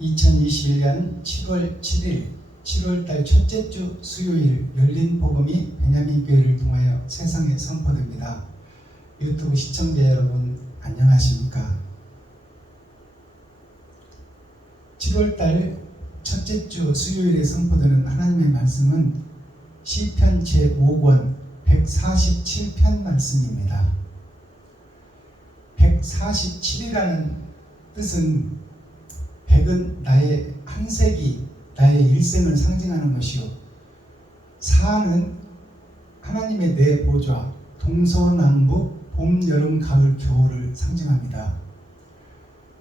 2021년 7월 7일 7월달 첫째 주 수요일 열린 복음이 베냐민 교회를 통하여 세상에 선포됩니다. 유튜브 시청자 여러분 안녕하십니까? 7월달 첫째 주 수요일에 선포되는 하나님의 말씀은 시편 제5권 147편 말씀입니다. 147이라는 뜻은 100은 나의 한 세기, 나의 일생을 상징하는 것이요, 4는 하나님의 내 보좌, 동서남북, 봄, 여름, 가을, 겨울을 상징합니다.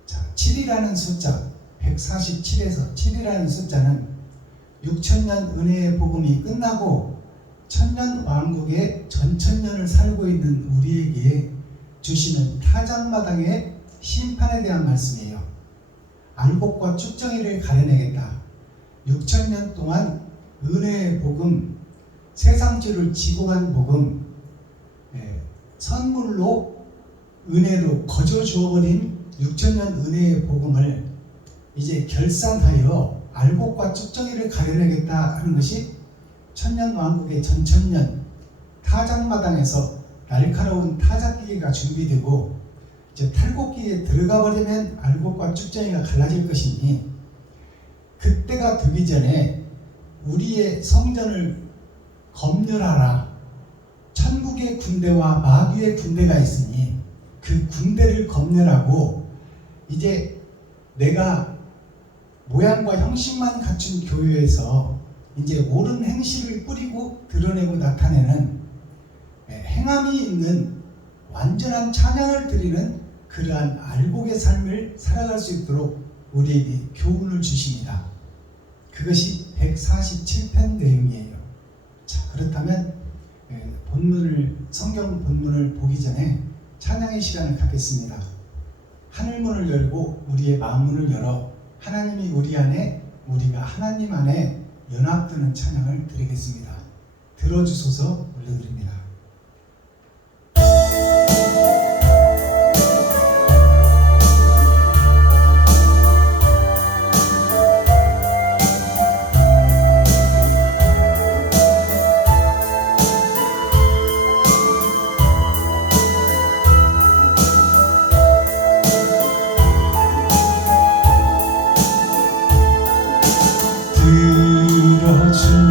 자, 7이라는 숫자, 147에서 7이라는 숫자는 6천년 은혜의 복음이 끝나고 천년 왕국의 전천년을 살고 있는 우리에게 주시는 타작마당의 심판에 대한 말씀이에요. 안복과 축정일을 가려내겠다. 6천년 동안 은혜의 복음, 세상죄를 지고 간 복음, 선물로 은혜로 거저 주어버린 6천년 은혜의 복음을 이제 결산하여 알곡과 축정일을 가려내겠다 하는 것이 천년 왕국의 전천년 타작마당에서 날카로운 타작기계가 준비되고 이제 탈곡기에 들어가 버리면 알곡과 축정이가 갈라질 것이니, 그때가 되기 전에 우리의 성전을 검열하라. 천국의 군대와 마귀의 군대가 있으니 그 군대를 검열하고, 이제 내가 모양과 형식만 갖춘 교회에서 이제 옳은 행실을 뿌리고 드러내고 나타내는 행함이 있는 완전한 찬양을 드리는 그러한 알곡의 삶을 살아갈 수 있도록 우리에게 교훈을 주십니다. 그것이 147편 내용이에요. 자, 그렇다면 성경 본문을 보기 전에 찬양의 시간을 갖겠습니다. 하늘문을 열고 우리의 마음문을 열어 하나님이 우리 안에, 우리가 하나님 안에 연합되는 찬양을 드리겠습니다. 들어주소서 올려드립니다.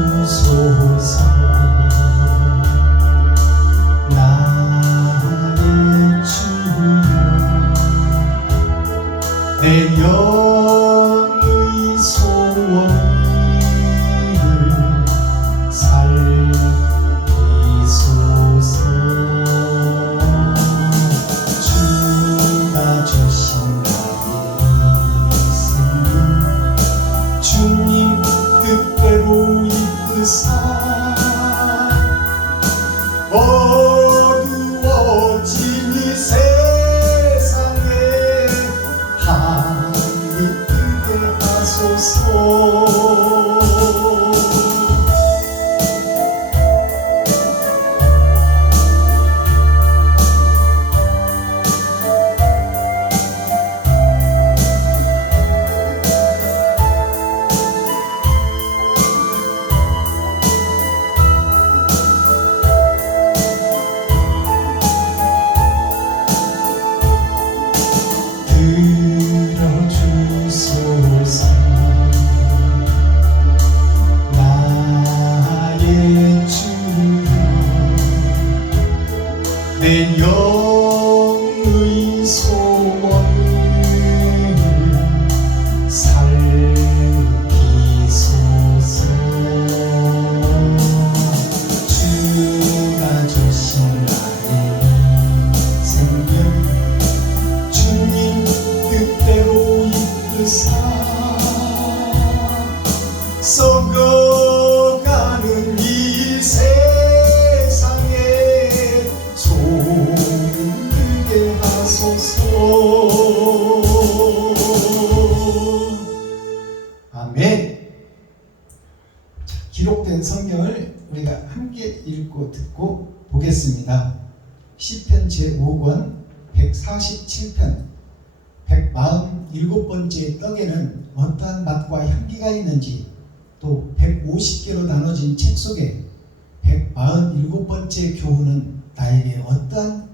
들어주소서 나의 주여, 내 영의 소원을 살피소서. 주가 주신 나의 인생을 주님 뜻대로 이끄사 어두워진 이 세상에 하늘이 뜨게 하소서. 내 영의 소원을 살피소서. 주가 주신 나의 생명 주님 뜻대로 이끄사 썩어가는 이 세상에 손들게 하소서. 아멘. 자, 기록된 성경을 우리가 함께 읽고 듣고 보겠습니다. 시편 제5권 147편 140 7번째 떡에는 어떠한 맛과 향기가 있는지, 또 150개로 나눠진 책 속에 147번째 교훈은 나에게 어떠한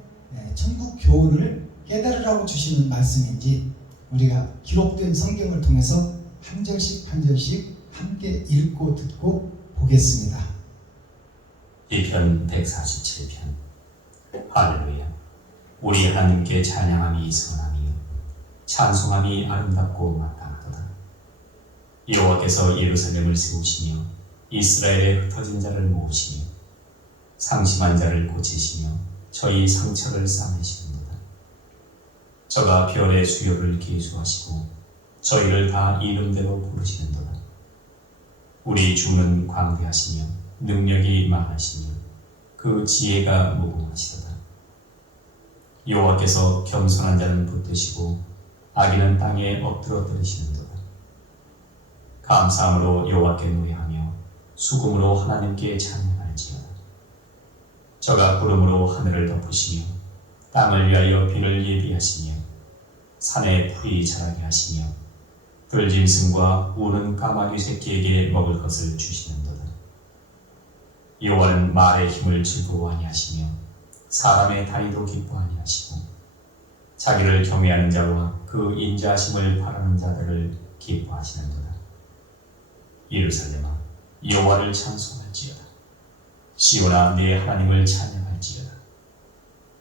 천국 교훈을 깨달으라고 주시는 말씀인지 우리가 기록된 성경을 통해서 한 절씩 한 절씩 함께 읽고 듣고 보겠습니다. 시편 147편. 할렐루야. 우리 하나님께 찬양함이 선함이요 찬송함이 아름답고 마땅하도다. 여호와께서 예루살렘을 세우시며 이스라엘의 흩어진 자를 모으시며 상심한 자를 고치시며 저희 상처를 싸매시는도다. 저가 별의 수요를 계수하시고 저희를 다 이름대로 부르시는도다. 우리 주는 광대하시며 능력이 많으시며 그 지혜가 무궁하시도다. 여호와께서 겸손한 자는 붙드시고 악인은 땅에 엎드러 들으시는도다. 감사함으로 여호와께 노래하며 수금으로 하나님께 찬양할지어다. 저가 구름으로 하늘을 덮으시며 땅을 위하여 비를 예비하시며 산에 풀이 자라게 하시며 들짐승과 우는 까마귀 새끼에게 먹을 것을 주시는도다. 여호와는 말의 힘을 즐거워하니 하시며 사람의 다리도 기뻐하니 하시고 자기를 경외하는 자와 그 인자하심을 바라는 자들을 기뻐하시는도다. 예루살렘아 여호와를 찬송할지어다. 시온아 네 하나님을 찬양할지어다.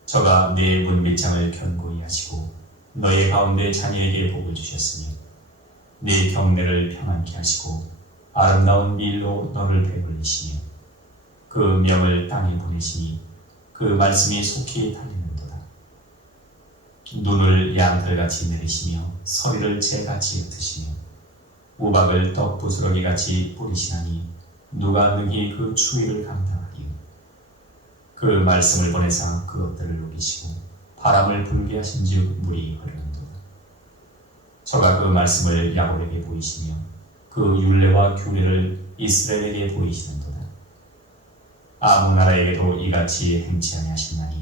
저가 네 문빗장을 견고히 하시고 너의 가운데 자녀에게 복을 주셨으니 네 경내를 평안케 하시고 아름다운 밀로 너를 배불리시며 그 명을 땅에 보내시니 그 말씀이 속히 달리는도다. 눈을 양털같이 내리시며 서리를 재같이 흩으시며 우박을 떡 부스러기같이 뿌리시나니 누가 능히 그 추위를 감당하리요. 그 말씀을 보내사 그것들을 녹이시고 바람을 불게 하신즉 물이 흐르는도다. 저가 그 말씀을 야곱에게 보이시며 그 율례와 규례를 이스라엘에게 보이시는도다. 아무 나라에게도 이같이 행치 아니하시나니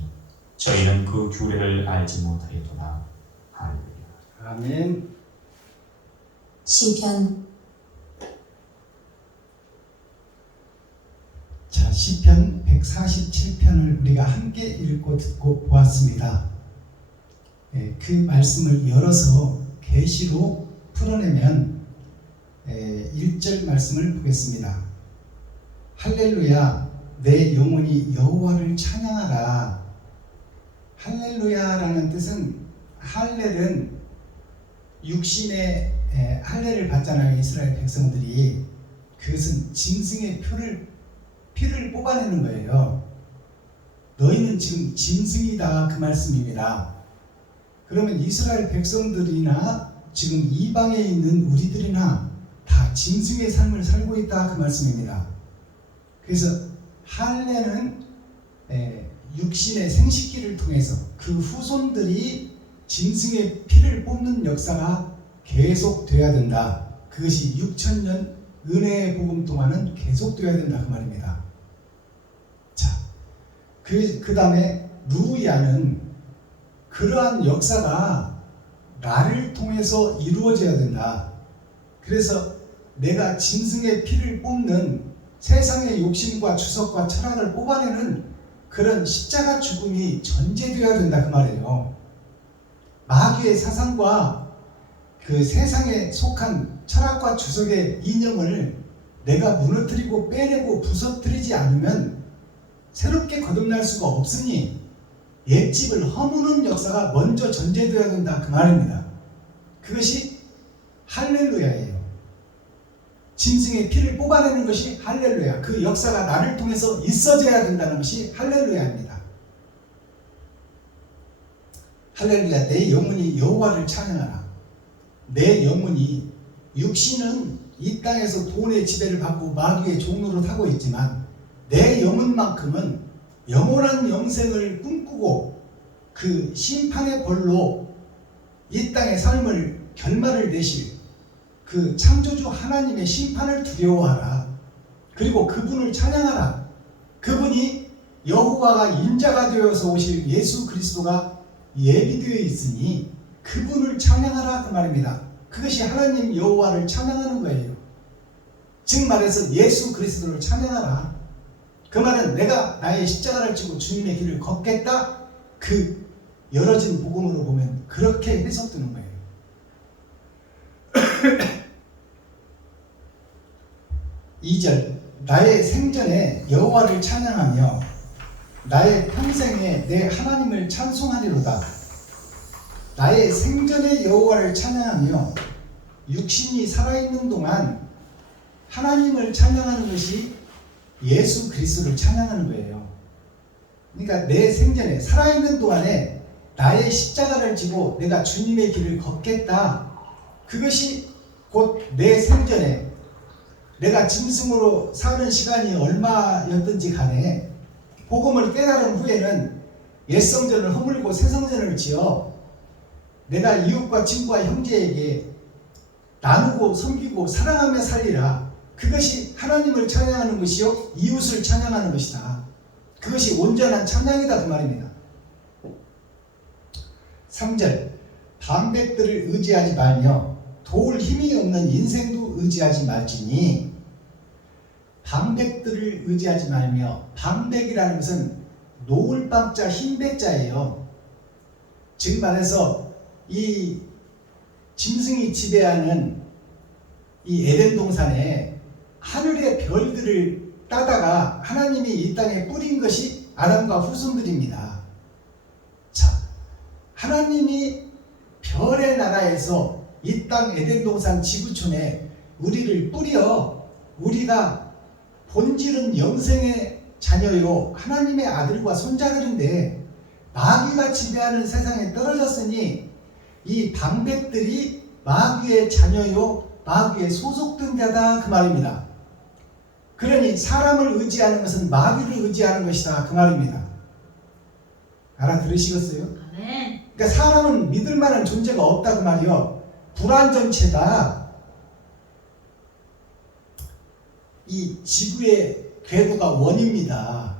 저희는 그 규례를 알지 못하였도다. 할렐루야. 아멘. 시편. 자, 시편 147편을 우리가 함께 읽고 듣고 보았습니다. 그 말씀을 열어서 계시로 풀어내면 1절 말씀을 보겠습니다. 할렐루야 내 영혼이 여호와를 찬양하라. 할렐루야라는 뜻은 할렐은 육신의 할례를 받잖아요. 이스라엘 백성들이. 그것은 짐승의 피를 뽑아내는 거예요. 너희는 지금 짐승이다 그 말씀입니다. 그러면 이스라엘 백성들이나 지금 이방에 있는 우리들이나 다 짐승의 삶을 살고 있다 그 말씀입니다. 그래서 할례는 육신의 생식기를 통해서 그 후손들이 짐승의 피를 뽑는 역사가 계속돼야 된다. 그것이 6천년 은혜의 복음 동안은 계속돼야 된다 그 말입니다. 자, 그 다음에 루야는 그러한 역사가 나를 통해서 이루어져야 된다. 그래서 내가 짐승의 피를 뽑는 세상의 욕심과 주석과 철학을 뽑아내는 그런 십자가 죽음이 전제되어야 된다 그 말이에요. 마귀의 사상과 그 세상에 속한 철학과 주석의 이념을 내가 무너뜨리고 빼내고 부서뜨리지 않으면 새롭게 거듭날 수가 없으니 옛집을 허무는 역사가 먼저 전제되어야 된다 그 말입니다. 그것이 할렐루야예요. 짐승의 피를 뽑아내는 것이 할렐루야. 그 역사가 나를 통해서 있어져야 된다는 것이 할렐루야입니다. 할렐루야 내 영혼이 여호와를 찬양하라. 내 영혼이 육신은 이 땅에서 돈의 지배를 받고 마귀의 종로를 타고 있지만 내 영혼만큼은 영원한 영생을 꿈꾸고 그 심판의 벌로 이 땅의 삶을 결말을 내실 그 창조주 하나님의 심판을 두려워하라. 그리고 그분을 찬양하라. 그분이 여호와가 인자가 되어서 오실 예수 그리스도가 예비되어 있으니 그분을 찬양하라 그 말입니다. 그것이 하나님 여호와를 찬양하는 거예요. 즉 말해서 예수 그리스도를 찬양하라. 그 말은 내가 나의 십자가를 지고 주님의 길을 걷겠다. 그 열어진 복음으로 보면 그렇게 해석되는 거예요. 2절 나의 생전에 여호와를 찬양하며 나의 평생에 내 하나님을 찬송하리로다. 나의 생전에 여호와를 찬양하며 육신이 살아있는 동안 하나님을 찬양하는 것이 예수 그리스도를 찬양하는 거예요. 그러니까 내 생전에 살아있는 동안에 나의 십자가를 지고 내가 주님의 길을 걷겠다. 그것이 곧 내 생전에 내가 짐승으로 사는 시간이 얼마였든지 간에 복음을 깨달은 후에는 옛성전을 허물고 새성전을 지어 내가 이웃과 친구와 형제에게 나누고 섬기고 사랑하며 살리라. 그것이 하나님을 찬양하는 것이요 이웃을 찬양하는 것이다. 그것이 온전한 찬양이다 그 말입니다. 3절 방백들을 의지하지 말며 도울 힘이 없는 인생도 의지하지 말지니. 방백들을 의지하지 말며, 방백이라는 것은 노을방자 흰백자예요. 즉 말해서 이 짐승이 지배하는 이 에덴 동산에 하늘의 별들을 따다가 하나님이 이 땅에 뿌린 것이 아담과 후손들입니다. 자, 하나님이 별의 나라에서 이 땅 에덴 동산 지구촌에 우리를 뿌려 우리가 본질은 영생의 자녀요 하나님의 아들과 손자들인데 마귀가 지배하는 세상에 떨어졌으니 이 방백들이 마귀의 자녀요 마귀에 소속된 자다 그 말입니다. 그러니 사람을 의지하는 것은 마귀를 의지하는 것이다 그 말입니다. 알아들으시겠어요? 네. 그러니까 사람은 믿을 만한 존재가 없다 그 말이요. 불완전체다. 이 지구의 궤도가 원입니다.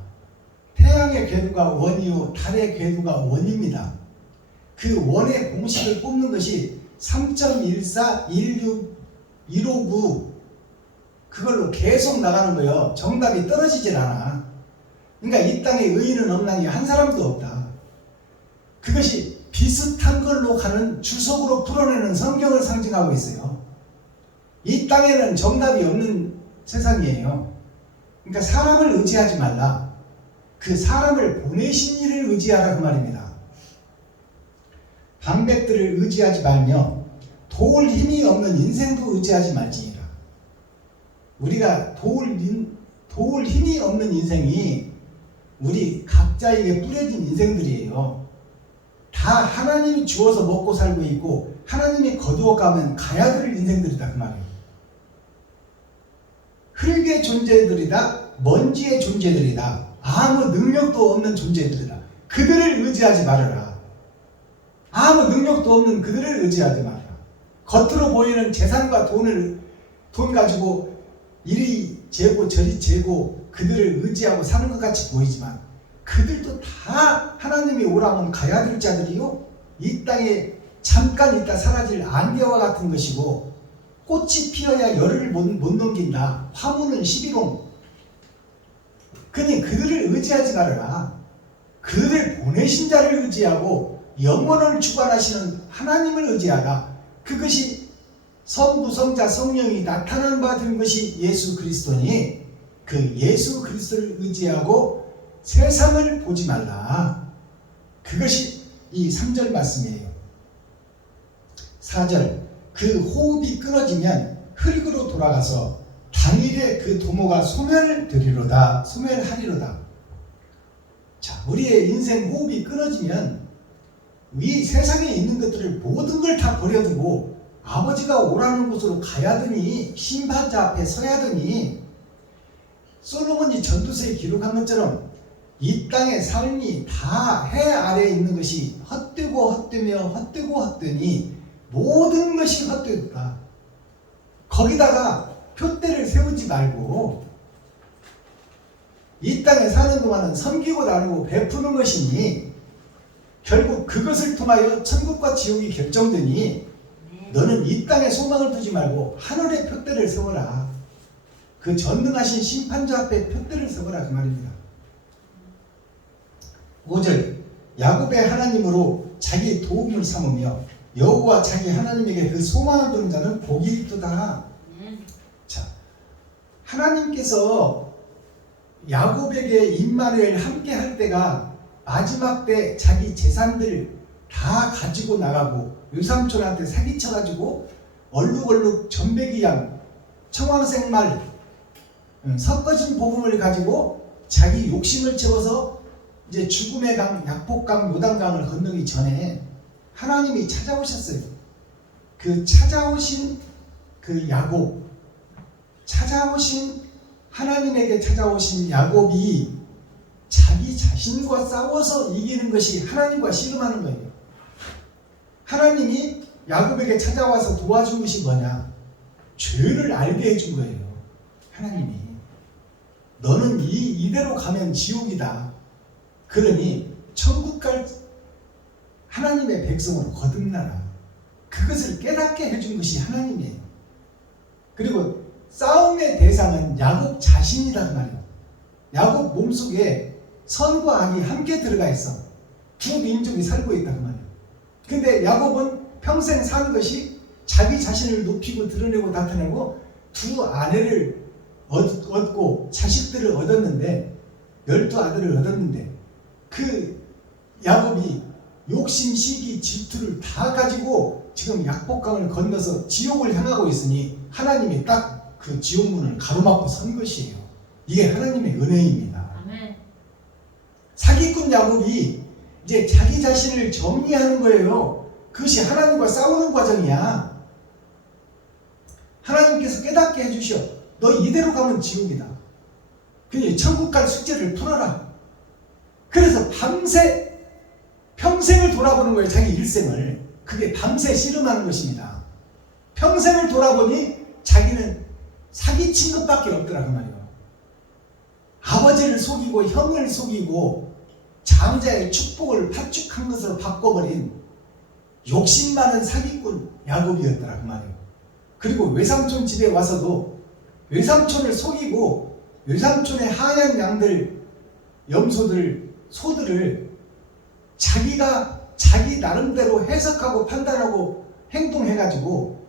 태양의 궤도가 원이요 달의 궤도가 원입니다. 그 원의 공식을 뽑는 것이 3.14, 16, 159 그걸로 계속 나가는 거예요. 정답이 떨어지질 않아. 그러니까 이 땅에 의인은 없나니 한 사람도 없다. 그것이 비슷한 걸로 가는 주석으로 풀어내는 성경을 상징하고 있어요. 이 땅에는 정답이 없는 세상이에요. 그러니까 사람을 의지하지 말라. 그 사람을 보내신 이를 의지하라 그 말입니다. 방백들을 의지하지 말며 도울 힘이 없는 인생도 의지하지 말지니라. 우리가 도울 힘이 없는 인생이 우리 각자에게 뿌려진 인생들이에요. 다 하나님이 주어서 먹고 살고 있고 하나님이 거두어 가면 가야 될 인생들이다 그 말이에요. 흙의 존재들이다. 먼지의 존재들이다. 아무 능력도 없는 존재들이다. 그들을 의지하지 말아라. 아무 능력도 없는 그들을 의지하지 말아라. 겉으로 보이는 재산과 돈 가지고 이리 재고 저리 재고 그들을 의지하고 사는 것 같이 보이지만 그들도 다 하나님이 오라면 가야 될 자들이요 이 땅에 잠깐 있다 사라질 안개와 같은 것이고 꽃이 피어야 열을 못 넘긴다. 화무는 11홍. 그러니 그들을 의지하지 말아라. 그들을 보내신 자를 의지하고 영원을 주관하시는 하나님을 의지하라. 그것이 성부, 성자, 성령이 나타난 바 된 것이 예수 그리스도니 그 예수 그리스도를 의지하고 세상을 보지 말라. 그것이 이 3절 말씀이에요. 4절 그 호흡이 끊어지면 흙으로 돌아가서 당일에 그 도모가 소멸하리로다. 자, 우리의 인생 호흡이 끊어지면 이 세상에 있는 것들을 모든 걸 다 버려두고 아버지가 오라는 곳으로 가야 되니 심판자 앞에 서야 되니 솔로몬이 전도서에 기록한 것처럼 이 땅의 삶이 다 해 아래에 있는 것이 헛되고 헛되며 헛되고 헛되니 모든 것이 헛되다. 거기다가 표대를 세우지 말고 이 땅에 사는 동안은 섬기고 나누고 베푸는 것이니 결국 그것을 통하여 천국과 지옥이 결정되니 너는 이 땅에 소망을 두지 말고 하늘의 표대를 세워라. 그 전능하신 심판자 앞에 표대를 세워라 그 말입니다. 5절 야곱의 하나님으로 자기 도움을 삼으며 여호와 자기 하나님에게 그 소망을 두는 자는 복이 있도다. 자, 하나님께서 야곱에게 임마누엘 함께 할 때가 마지막 때 자기 재산들 다 가지고 나가고 외삼촌한테 사기쳐가지고 얼룩얼룩 전배기 양 청황색 말 섞어진 복음을 가지고 자기 욕심을 채워서 이제 죽음의 강, 약복강, 요단강을 건너기 전에 하나님이 찾아오셨어요. 그 찾아오신 그 야곱, 찾아오신 하나님에게 찾아오신 야곱이 자기 자신과 싸워서 이기는 것이 하나님과 씨름하는 거예요. 하나님이 야곱에게 찾아와서 도와준 것이 뭐냐? 죄를 알게 해준 거예요. 하나님이 너는 이대로 가면 지옥이다. 그러니 천국 갈 하나님의 백성으로 거듭나라. 그것을 깨닫게 해준 것이 하나님이에요. 그리고 싸움의 대상은 야곱 자신이다 그 말이에요. 야곱 몸속에 선과 악이 함께 들어가 있어. 두 민족이 살고 있다 그 말이에요. 근데 야곱은 평생 사는 것이 자기 자신을 높이고 드러내고 나타내고 두 아내를 얻고 자식들을 얻었는데 12아들을 얻었는데 그 야곱이 욕심, 시기, 질투를 다 가지고 지금 약복강을 건너서 지옥을 향하고 있으니 하나님이 딱 그 지옥문을 가로막고 선 것이에요. 이게 하나님의 은혜입니다. 아멘. 사기꾼 야곱이 이제 자기 자신을 정리하는 거예요. 그것이 하나님과 싸우는 과정이야. 하나님께서 깨닫게 해주셔. 너 이대로 가면 지옥이다. 그러니 천국 갈 숙제를 풀어라. 그래서 밤새 평생을 돌아보는 거예요. 자기 일생을. 그게 밤새 씨름하는 것입니다. 평생을 돌아보니 자기는 사기친 것밖에 없더라 그 말이에요. 아버지를 속이고 형을 속이고 장자의 축복을 파축한 것으로 바꿔버린 욕심 많은 사기꾼 야곱이었더라 그 말이에요. 그리고 외삼촌 집에 와서도 외삼촌을 속이고 외삼촌의 하얀 양들, 염소들, 소들을 자기가 자기 나름대로 해석하고 판단하고 행동해가지고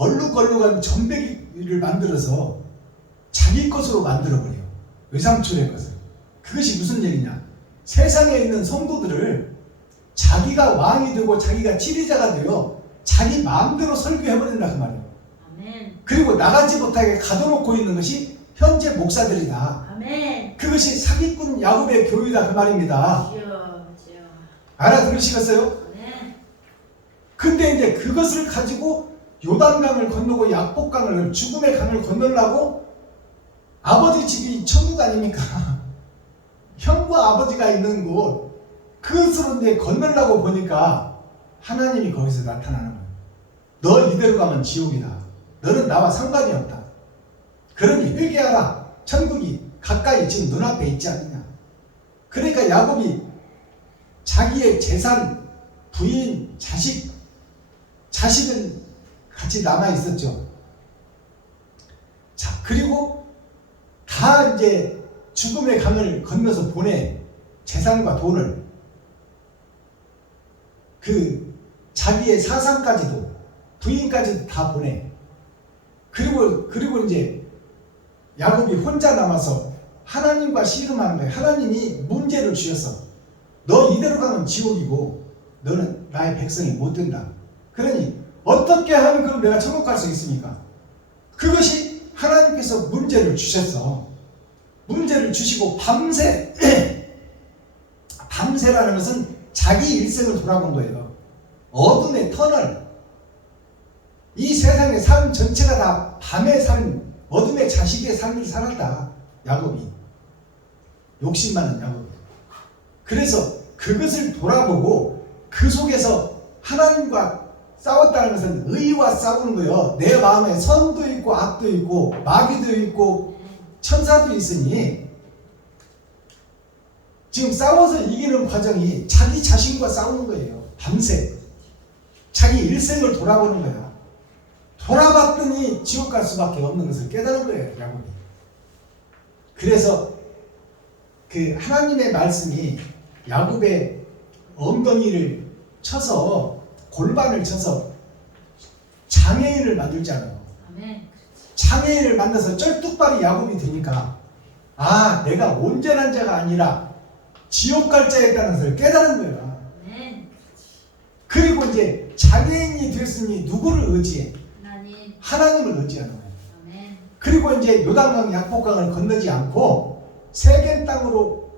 얼룩얼룩한 전배기를 만들어서 자기 것으로 만들어버려요. 외삼촌의 것을. 그것이 무슨 얘기냐? 세상에 있는 성도들을 자기가 왕이 되고 자기가 지리자가 되어 자기 마음대로 설교해버린다 그 말이에요. 아멘. 그리고 나가지 못하게 가둬놓고 있는 것이 현재 목사들이다. 아멘. 그것이 사기꾼 야곱의 교회다 그 말입니다. 지어. 알아들으시겠어요? 아멘. 근데 이제 그것을 가지고 요단강을 건너고 약복강을 죽음의 강을 건너려고 아버지 집이 천국 아닙니까? 형과 아버지가 있는 곳 그것으로 이제 건너려고 보니까 하나님이 거기서 나타나는 거예요. 너 이대로 가면 지옥이다. 너는 나와 상관이 없다. 그러니 회개하라. 천국이 가까이 지금 눈앞에 있지 않느냐. 그러니까 야곱이 자기의 재산, 부인, 자식은 같이 남아 있었죠. 자, 그리고 다 이제 죽음의 강을 건너서 보내. 재산과 돈을. 그 자기의 사상까지도 부인까지도 다 보내. 그리고 이제 야곱이 혼자 남아서 하나님과 씨름하는 거예요. 하나님이 문제를 주셨어. 너 이대로 가면 지옥이고 너는 나의 백성이 못 된다. 그러니 어떻게 하면 그럼 내가 천국 갈 수 있습니까? 그것이 하나님께서 문제를 주셨어. 문제를 주시고 밤새라는 것은 자기 일생을 돌아본 거예요. 어둠의 터널. 이 세상의 삶 전체가 다 밤의 삶, 어둠의 자식의 삶을 살았다. 야곱이. 욕심 많은 야곱이. 그래서 그것을 돌아보고 그 속에서 하나님과 싸웠다는 것은 의와 싸우는 거예요. 내 마음에 선도 있고 악도 있고 마귀도 있고 천사도 있으니 지금 싸워서 이기는 과정이 자기 자신과 싸우는 거예요. 밤새. 자기 일생을 돌아보는 거야. 돌아봤더니 지옥 갈 수밖에 없는 것을 깨달은 거예요, 야곱이. 그래서 그 하나님의 말씀이 야곱의 엉덩이를 쳐서 골반을 쳐서 장애인을 만들잖아요. 아멘. 장애인을 만나서 쩔뚝발이 야곱이 되니까 아, 내가 온전한 자가 아니라 지옥 갈 자였다는 것을 깨달은 거야. 아멘. 그리고 이제 장애인이 됐으니 누구를 의지해? 하나님. 하나님을 의지하는 거예요. 아멘. 그리고 이제 요단강 약복강을 건너지 않고 세겜 땅으로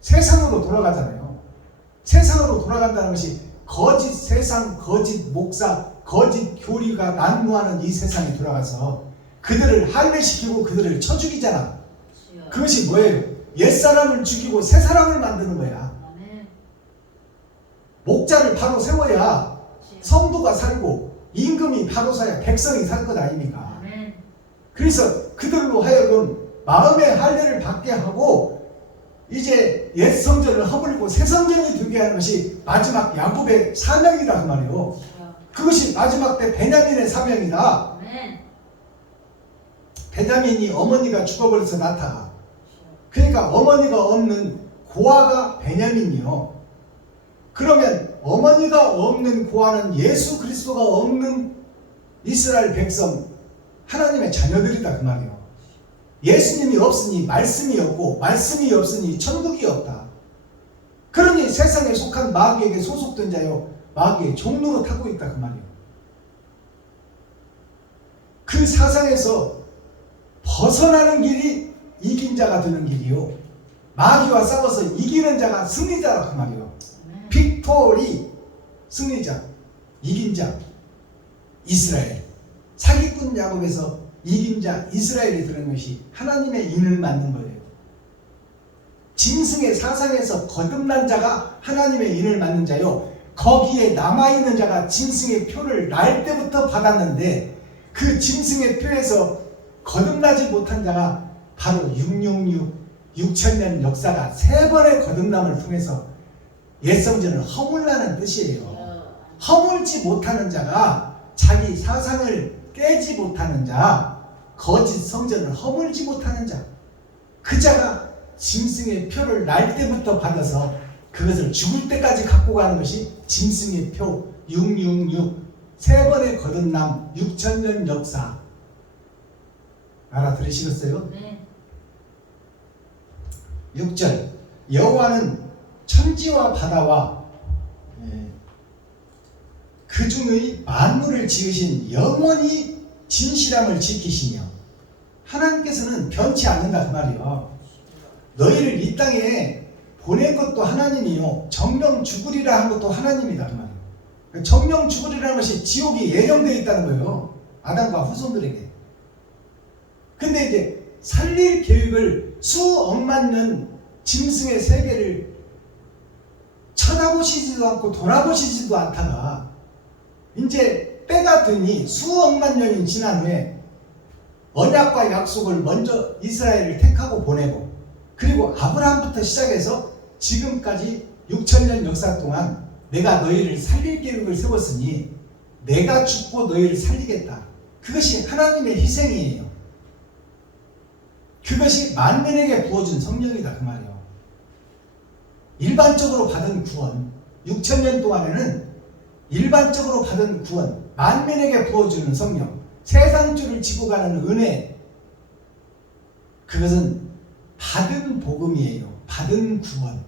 세상으로 돌아가잖아요. 세상으로 돌아간다는 것이 거짓 세상, 거짓 목사, 거짓 교리가 난무하는 이 세상에 돌아가서 그들을 할례시키고 그들을 쳐 죽이잖아. 주여. 그것이 뭐예요? 옛사람을 죽이고 새사람을 만드는 거야. 아멘. 목자를 바로 세워야 주여. 성도가 살고 임금이 바로 서야 백성이 살 것 아닙니까? 아멘. 그래서 그들로 하여금 마음의 할례를 받게 하고 이제 옛 성전을 허물고 새 성전이 되게 하는 것이 마지막 야곱의 사명이라 그 말이에요. 주여. 그것이 마지막 때 베냐민의 사명이다. 아멘. 베냐민이 어머니가 죽어버려서 낳다. 주여. 그러니까 어머니가 없는 고아가 베냐민이요. 그러면 어머니가 없는 고아는 예수 그리스도가 없는 이스라엘 백성 하나님의 자녀들이다 그 말이에요. 예수님이 없으니 말씀이 없고 말씀이 없으니 천국이 없다. 그러니 세상에 속한 마귀에게 소속된 자요 마귀의 종로로 타고 있다 그 말이에요. 그 사상에서 벗어나는 길이 이긴 자가 되는 길이요 마귀와 싸워서 이기는 자가 승리자라 그 말이에요. 아멘. 빅토리 승리자 이긴 자 이스라엘 사기꾼 야곱에서 이긴 자 이스라엘이 되는 것이 하나님의 인을 맞는 거예요. 짐승의 사상에서 거듭난 자가 하나님의 인을 맞는 자요. 거기에 남아있는 자가 짐승의 표를 날 때부터 받았는데 그 짐승의 표에서 거듭나지 못한 자가 바로 666 6천년 역사가 세 번의 거듭남을 통해서 옛성전을 허물라는 뜻이에요. 주여. 허물지 못하는 자가 자기 사상을 깨지 못하는 자, 거짓 성전을 허물지 못하는 자, 그 자가 짐승의 표를 날 때부터 받아서 그것을 죽을 때까지 갖고 가는 것이 짐승의 표 666 세 번의 거듭남 6천년 역사. 알아들으시겠어요? 네. 6절 여호와는 천지와 바다와 그 중의 만물을 지으신 영원히 진실함을 지키시며 하나님께서는 변치 않는다 그 말이요. 너희를 이 땅에 보낸 것도 하나님이요 정령 죽으리라 한 것도 하나님이다 그 말이에요. 정령 죽으리라는 것이 지옥이 예정되어 있다는 거예요. 아담과 후손들에게. 근데 이제 살릴 계획을 수억만 년 짐승의 세계를 쳐다보시지도 않고 돌아보시지도 않다가 이제 때가 드니 수억만 년이 지난 후에 언약과 약속을 먼저 이스라엘을 택하고 보내고 그리고 아브라함부터 시작해서 지금까지 6천년 역사 동안 내가 너희를 살릴 계획을 세웠으니 내가 죽고 너희를 살리겠다. 그것이 하나님의 희생이에요. 그것이 만민에게 부어준 성령이다 그 말이에요. 일반적으로 받은 구원 6천년 동안에는 일반적으로 받은 구원 만민에게 부어주는 성령 세상줄을 지고 가는 은혜 그것은 받은 복음이에요. 받은 구원.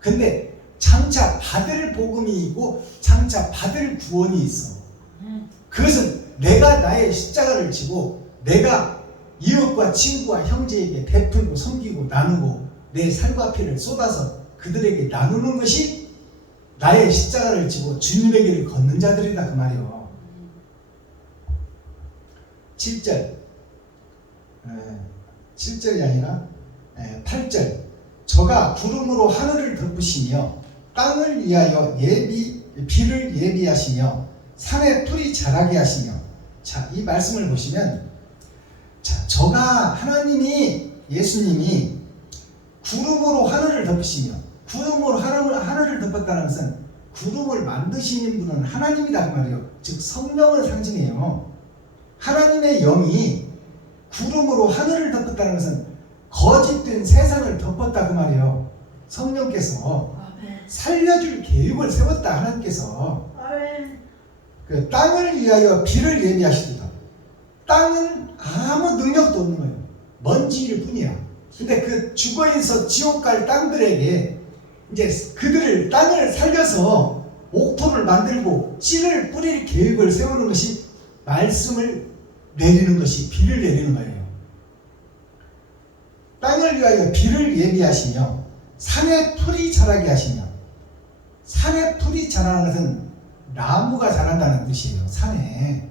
근데 장차 받을 복음이 있고 장차 받을 구원이 있어. 그것은 내가 나의 십자가를 지고 내가 이웃과 친구와 형제에게 베풀고 섬기고 나누고 내 살과 피를 쏟아서 그들에게 나누는 것이 나의 십자가를 지고 주님의 길을 걷는 자들이다 그 말이에요. 7절 7절이 아니라 8절 저가 구름으로 하늘을 덮으시며 땅을 위하여 비를 예비하시며 산에 풀이 자라게 하시며 자, 이 말씀을 보시면 자, 저가 하나님이 예수님이 구름으로 하늘을 덮으시며, 구름으로 하늘을 덮었다는 것은 구름을 만드시는 분은 하나님이다 그 말이에요. 즉 성령을 상징해요. 하나님의 영이 구름으로 하늘을 덮었다는 것은 거짓된 세상을 덮었다 그 말이에요. 성령께서 살려줄 계획을 세웠다. 하나님께서 그 땅을 위하여 비를 예비하시도다. 땅은 아무 능력도 없는 거예요. 먼지일 뿐이야. 근데 그 죽어있어 지옥 갈 땅들에게 이제 그들을 땅을 살려서 옥토를 만들고 씨를 뿌릴 계획을 세우는 것이 말씀을 내리는 것이 비를 내리는 거예요. 땅을 위하여 비를 예비하시며 산에 풀이 자라게 하시며, 산에 풀이 자라는 것은 나무가 자란다는 뜻이에요. 산에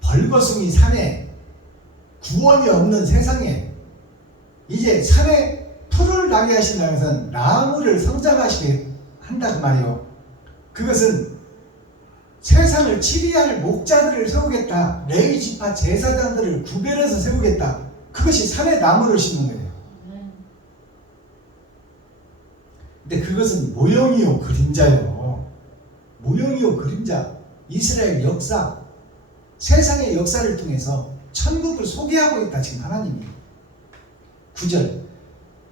벌거숭이 산에 구원이 없는 세상에 이제 산에 풀을 나게 하신다는 것은 나무를 성장하시게 한다 그 말이에요. 그것은 세상을 치리할 목자들을 세우겠다. 레위 지파 제사장들을 구별해서 세우겠다. 그것이 산에 나무를 심는 거예요. 근데 그것은 모형이요 그림자요. 모형이요 그림자. 이스라엘 역사, 세상의 역사를 통해서 천국을 소개하고 있다 지금 하나님이. 9절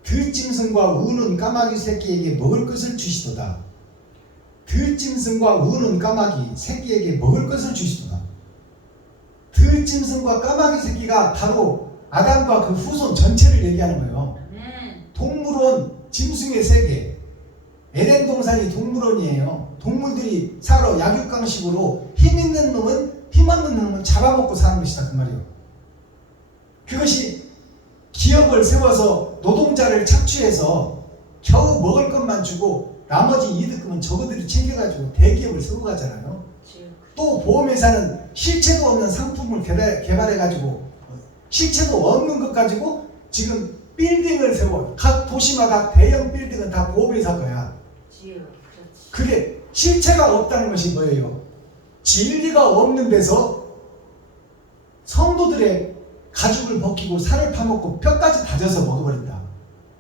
들짐승과 우는 까마귀 새끼에게 먹을 것을 주시도다. 들짐승과 우는 까마귀 새끼에게 먹을 것을 주시도다. 들짐승과 까마귀 새끼가 바로 아담과 그 후손 전체를 얘기하는 거예요. 동물원 짐승의 세계, 에덴 동산이 동물원이에요. 동물들이 살아 약육강식으로 힘 있는 놈은 힘 없는 놈은 잡아먹고 사는 것이다 그 말이에요. 그것이 기업을 세워서 노동자를 착취해서 겨우 먹을 것만 주고 나머지 이득금은 저거들이 챙겨가지고 대기업을 세우고 가잖아요. 또 보험회사는 실체도 없는 상품을 개발해가지고 실체도 없는 것 가지고 지금 빌딩을 세워. 각 도시마다 대형 빌딩은 다 보험회사 거야. 그게 실체가 없다는 것이 뭐예요? 진리가 없는 데서 성도들의 가죽을 벗기고 살을 파먹고 뼈까지 다져서 먹어버린다.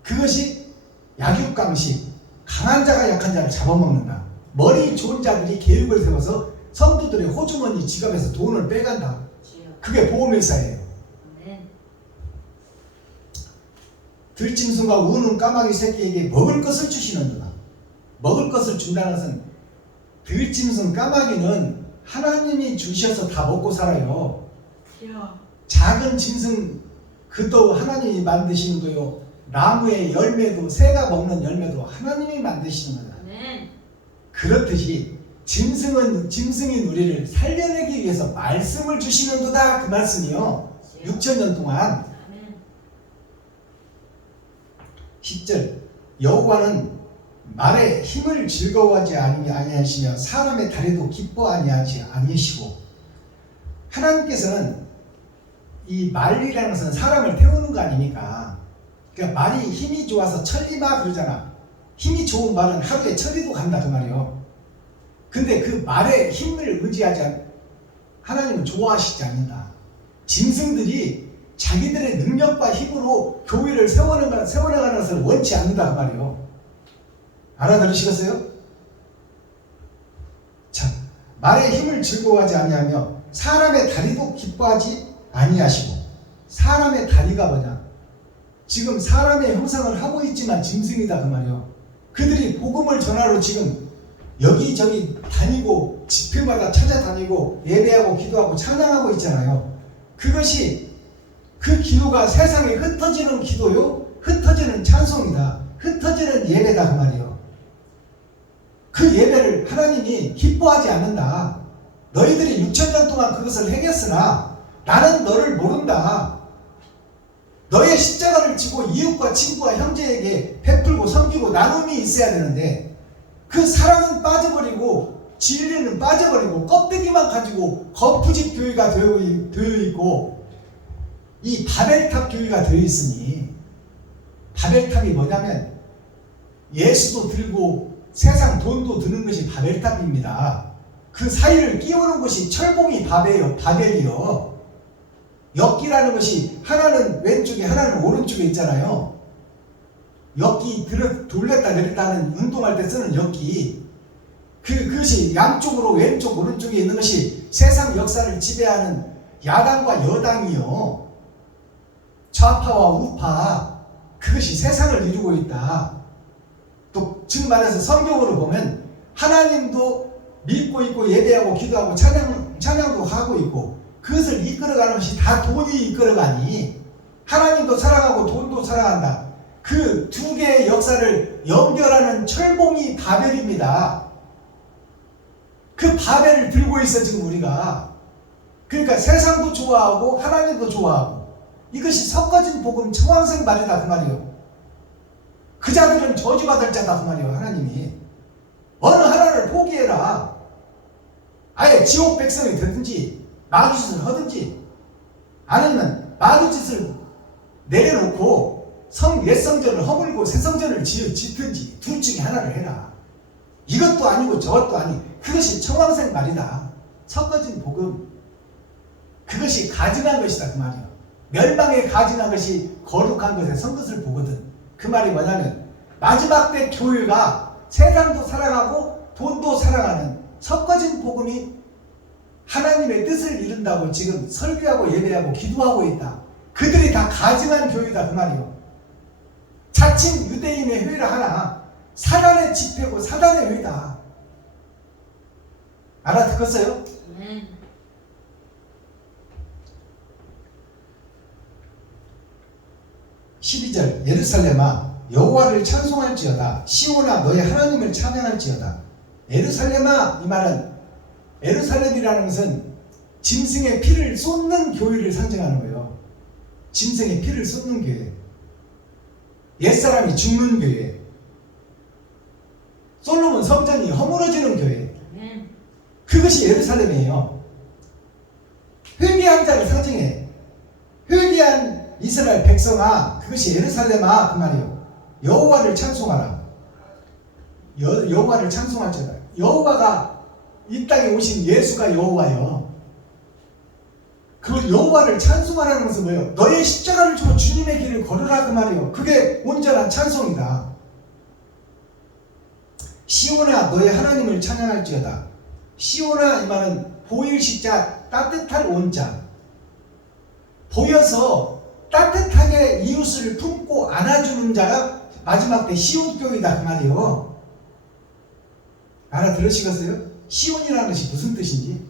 그것이 약육강식, 강한 자가 약한 자를 잡아먹는다. 머리 좋은 자들이 계획을 세워서 성도들의 호주머니 지갑에서 돈을 빼간다. 그게 보험회사예요. 들짐승과 우는 까마귀 새끼에게 먹을 것을 주시는구나. 먹을 것을 준다는 것은 들짐승 까마귀는 하나님이 주셔서 다 먹고 살아요. 작은 짐승 그도 하나님이 만드시는 거요. 나무의 열매도 새가 먹는 열매도 하나님이 만드시는 거다. 그렇듯이 짐승이 우리를 살려내기 위해서 말씀을 주시는도다. 그 말씀이요. 6,000년 동안. 10절 여호와는 말에 힘을 즐거워하지 아니하시며 사람의 다리도 기뻐하지 아니하시고, 하나님께서는 이 말이라는 것은 사람을 태우는 거 아닙니까? 그러니까 말이 힘이 좋아서 천리마 그러잖아. 힘이 좋은 말은 하루에 천리도 간다 그 말이요. 근데 그 말에 힘을 의지하지 하나님은 좋아하시지 않는다. 짐승들이 자기들의 능력과 힘으로 교회를 세워나가는 것을 원치 않는다 그 말이에요. 알아들으시겠어요? 자, 말의 힘을 즐거워하지 아니하며 사람의 다리도 기뻐하지 아니하시고. 사람의 다리가 뭐냐? 지금 사람의 형상을 하고 있지만 짐승이다 그 말이에요. 그들이 복음을 전하러 지금 여기저기 다니고 집회마다 찾아다니고 예배하고 기도하고 찬양하고 있잖아요. 그것이 그 기도가 세상에 흩어지는 기도요, 흩어지는 찬송이다, 흩어지는 예배다 그 말이에요. 그 예배를 하나님이 기뻐하지 않는다. 너희들이 6,000년 동안 그것을 행했으나 나는 너를 모른다. 너의 십자가를 지고 이웃과 친구와 형제에게 베풀고 섬기고 나눔이 있어야 되는데 그 사랑은 빠져버리고 진리는 빠져버리고 껍데기만 가지고 거푸집 교회가 되어 있고 이 바벨탑 교회가 되어 있으니, 바벨탑이 뭐냐면 예수도 들고 세상 돈도 드는 것이 바벨탑입니다. 그 사이를 끼우는 것이 철봉이 바벨이요. 엮기라는 것이 하나는 왼쪽에 하나는 오른쪽에 있잖아요. 엿기 돌렸다 내렸다 하는 운동할 때 쓰는 엿기, 그것이 양쪽으로 왼쪽 오른쪽에 있는 것이 세상 역사를 지배하는 야당과 여당이요, 좌파와 우파, 그것이 세상을 이루고 있다. 또 즉 말해서 성경으로 보면 하나님도 믿고 있고 예배하고 기도하고 찬양도 하고 있고, 그것을 이끌어가는 것이 다 돈이 이끌어가니 하나님도 사랑하고 돈도 사랑한다. 그 두 개의 역사를 연결하는 철봉이 바벨입니다. 그 바벨을 들고 있어 지금 우리가. 그러니까 세상도 좋아하고 하나님도 좋아하고, 이것이 섞어진 복음 청황생 말이다 그 말이에요. 그 자들은 저주받을 자다 그 말이에요. 하나님이 어느 하나를 포기해라. 아예 지옥 백성이 되든지 마귀짓을 하든지, 아니면 마귀짓을 내려놓고 옛성전을 허물고 새성전을 짓든지 둘 중에 하나를 해라. 이것도 아니고 저것도 아니, 그것이 청황생 말이다. 섞어진 복음, 그것이 가증한 것이다 그 말이에요. 멸망에 가증한 것이 거룩한 것에 선 것을 보거든. 그 말이 뭐냐면 마지막 때 교회가 세상도 사랑하고 돈도 사랑하는 섞어진 복음이 하나님의 뜻을 이룬다고 지금 설교하고 예배하고 기도하고 있다. 그들이 다 가증한 교회다 그 말이에요. 자칭 유대인의 회의를 하나 사단의 집회고 사단의 회의다. 알아듣겠어요? 12절 예루살렘아 여호와를 찬송할지어다. 시온아 너의 하나님을 찬양할지어다. 예루살렘아, 이 말은 예루살렘이라는 것은 짐승의 피를 쏟는 교회를 상징하는 거예요. 짐승의 피를 쏟는 교회, 옛사람이 죽는 교회, 솔로몬 성전이 허물어지는 교회, 그것이 예루살렘이에요. 회개한 자를 상징해. 회개한 이스라엘 백성아, 그것이 예루살렘아 그 말이에요. 여호와를 찬송하라. 여호와를 찬송할지어다. 여호와가 이 땅에 오신 예수가 여호와요. 그 여호와를 찬송하라는 것은 뭐예요? 너의 십자가를 주고 주님의 길을 걸으라 그 말이에요. 그게 온전한 찬송이다. 시온아 너의 하나님을 찬양할지어다. 시온아, 이 말은 보일 시자 따뜻한 온자, 보여서 따뜻하게 이웃을 품고 안아주는 자가 마지막 때 시온교회다 그 말이에요. 알아들으시겠어요? 시온이라는 것이 무슨 뜻인지.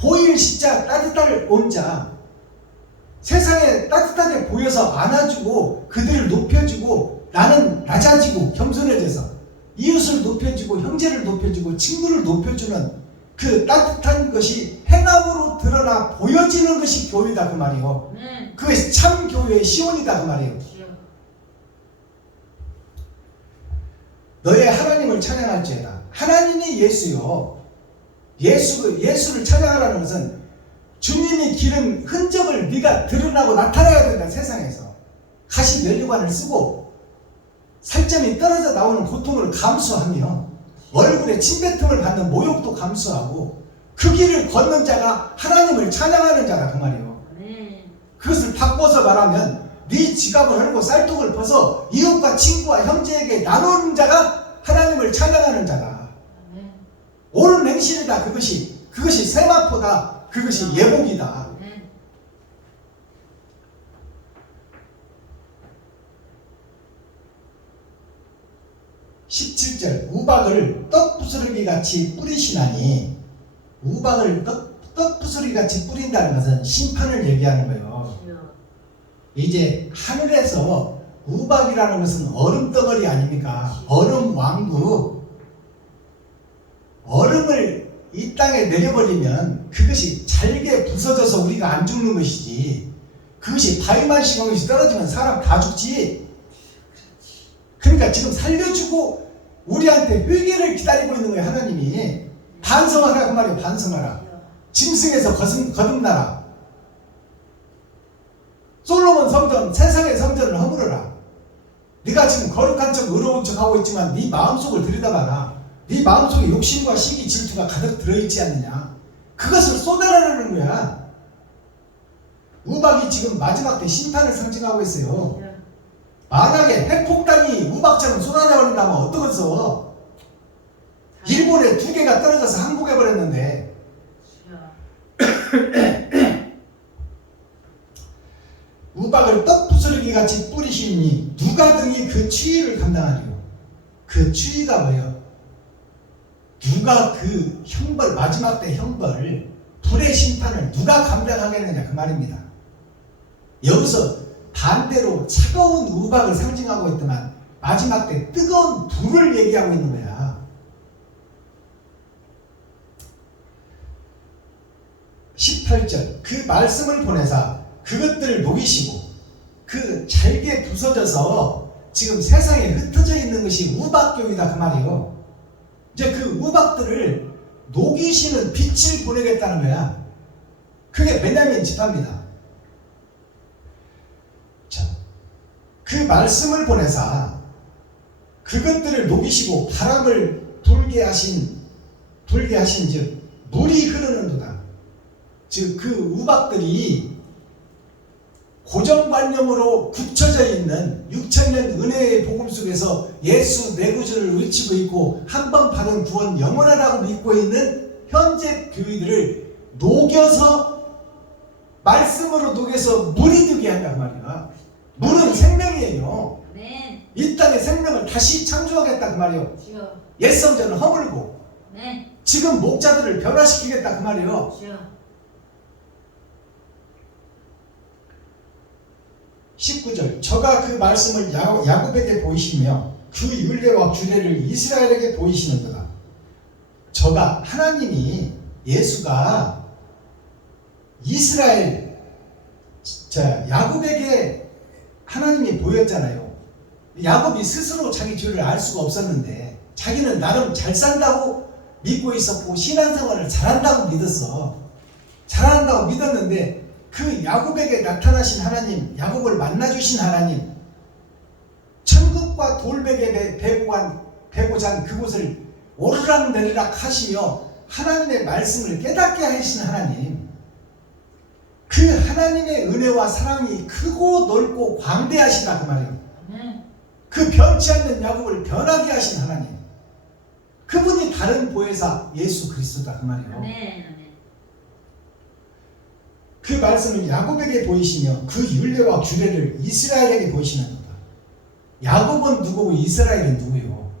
보일 시자 따뜻한 온자, 세상에 따뜻하게 보여서 안아주고 그들을 높여주고 나는 낮아지고 겸손해져서 이웃을 높여주고 형제를 높여주고 친구를 높여주는 그 따뜻한 것이 행함으로 드러나 보여지는 것이 교회다 그 말이에요. 그것이 참 교회의 시온이다 그 말이에요. 너의 하나님을 찬양할지어다. 하나님이 예수요. 예수를 찬양하라는 것은 주님이 기른 흔적을 네가 드러나고 나타내야 된다. 세상에서 가시 면류관을 쓰고 살점이 떨어져 나오는 고통을 감수하며 얼굴에 침뱉음을 받는 모욕도 감수하고 그 길을 걷는 자가 하나님을 찬양하는 자다 그 말이에요. 그것을 바꿔서 말하면 네 지갑을 헐고 쌀독을 벗어 이웃과 친구와 형제에게 나누는 자가 하나님을 찬양하는 자다. 옳은 행실이다. 그것이 세마포다. 그것이 예복이다. 17절 우박을 떡부스러기 같이 뿌리시나니, 우박을 떡부스러기 같이 뿌린다는 것은 심판을 얘기하는 거예요. 이제 하늘에서 우박이라는 것은 얼음 덩어리 아닙니까? 얼음 왕국. 얼음을 이 땅에 내려버리면 그것이 잘게 부서져서 우리가 안 죽는 것이지, 그것이 바위만 시간씩 떨어지면 사람 다 죽지. 그러니까 지금 살려주고 우리한테 회개를 기다리고 있는 거예요. 하나님이 반성하라 그 말이에요. 반성하라. 짐승에서 거듭나라. 솔로몬 성전, 세상의 성전을 허물어라. 네가 지금 거룩한 척 의로운 척 하고 있지만 네 마음속을 들여다봐라. 네 마음속에 욕심과 시기 질투가 가득 들어있지 않느냐. 그것을 쏟아내라는 거야. 우박이 지금 마지막 때 심판을 상징하고 있어요. 만약에 핵폭탄이 우박처럼 쏟아져버린다면 어떡겠어? 일본에 2개가 떨어져서 항복해버렸는데. 우박을 떡 부스러기 같이 뿌리시니 누가 등이 그 추위를 감당하리요? 그 추위가 뭐예요? 누가 그 형벌, 마지막 때 형벌, 불의 심판을 누가 감당하겠느냐 그 말입니다. 여기서 반대로 차가운 우박을 상징하고 있더만 마지막 때 뜨거운 불을 얘기하고 있는 거야. 18절 그 말씀을 보내사 그것들을 녹이시고 그 잘게 부서져서 지금 세상에 흩어져 있는 것이 우박경이다 그 말이에요. 이제 그 우박들을 녹이시는 빛을 보내겠다는 거야. 그게 베냐민 지파입니다. 자, 그 말씀을 보내사 그것들을 녹이시고 바람을 불게 하신 즉 물이 흐르는도다. 즉 그 우박들이 고정관념으로 굳혀져 있는 6천년 은혜의 복음 속에서 예수 내 구주를 외치고 있고 한 번 받은 구원 영원하라고 믿고 있는 현재 교회들을 녹여서 말씀으로 녹여서 물이 되게 한단 말이야. 물은 생명이에요. 네. 이 땅의 생명을 다시 창조하겠다 그 말이에요. 주여. 옛 성전을 허물고 네. 지금 목자들을 변화시키겠다 그 말이에요. 주여. 19절 저가 그 말씀을 야곱에게 보이시며 그 율례와 규례를 이스라엘에게 보이시는도다. 저가 하나님이 예수가 이스라엘 야곱에게 하나님이 보였잖아요. 야곱이 스스로 자기 죄를 알 수가 없었는데 자기는 나름 잘 산다고 믿고 있었고 신앙생활을 잘한다고 믿었어. 잘한다고 믿었는데 그 야곱에게 나타나신 하나님, 야곱을 만나주신 하나님, 천국과 돌베개 베고 잔 그곳을 오르락내리락 하시며 하나님의 말씀을 깨닫게 하신 하나님, 그 하나님의 은혜와 사랑이 크고 넓고 광대하시다 그 말이에요. 그 변치 않는 야곱을 변하게 하신 하나님, 그분이 다른 보혜사 예수 그리스도다 그 말이에요. 네. 그 말씀을 야곱에게 보이시며 그 율례와 규례를 이스라엘에게 보이시는 거다. 야곱은 누구고 이스라엘은 누구요?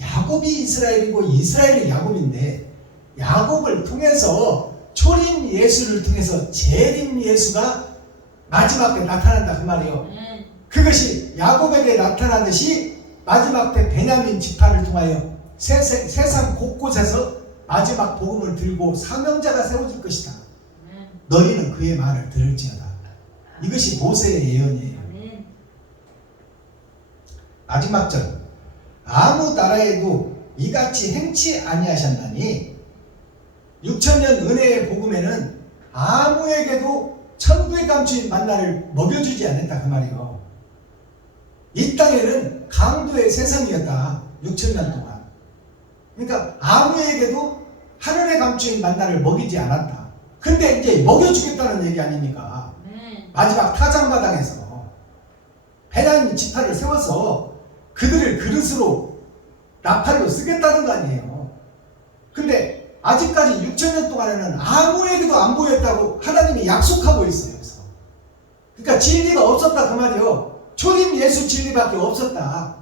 야곱이 이스라엘이고 이스라엘이 야곱인데 야곱을 통해서 초림 예수를 통해서 재림 예수가 마지막 때 나타난다 그 말이에요. 그것이 야곱에게 나타나듯이 마지막 때 베냐민 지파를 통하여 세상 곳곳에서 마지막 복음을 들고 사명자가 세워질 것이다. 너희는 그의 말을 들을지어다. 이것이 모세의 예언이에요. 마지막 절 아무 나라에도 이같이 행치 아니하셨나니 6천년 은혜의 복음에는 아무에게도 천국의 감추인 만나를 먹여주지 않았다 그 말이에요. 이 땅에는 강도의 세상이었다 6천년 동안. 그러니까 아무에게도 하늘의 감추인 만나를 먹이지 않았다. 근데 이제 먹여주겠다는 얘기 아닙니까? 마지막 타작마당에서 베냐민 지파를 세워서 그들을 그릇으로 나팔로 쓰겠다는 거 아니에요. 근데 아직까지 6천년 동안에는 아무에게도 안 보였다고 하나님이 약속하고 있어요. 그래서 그러니까 진리가 없었다 그 말이에요. 초림 예수 진리밖에 없었다.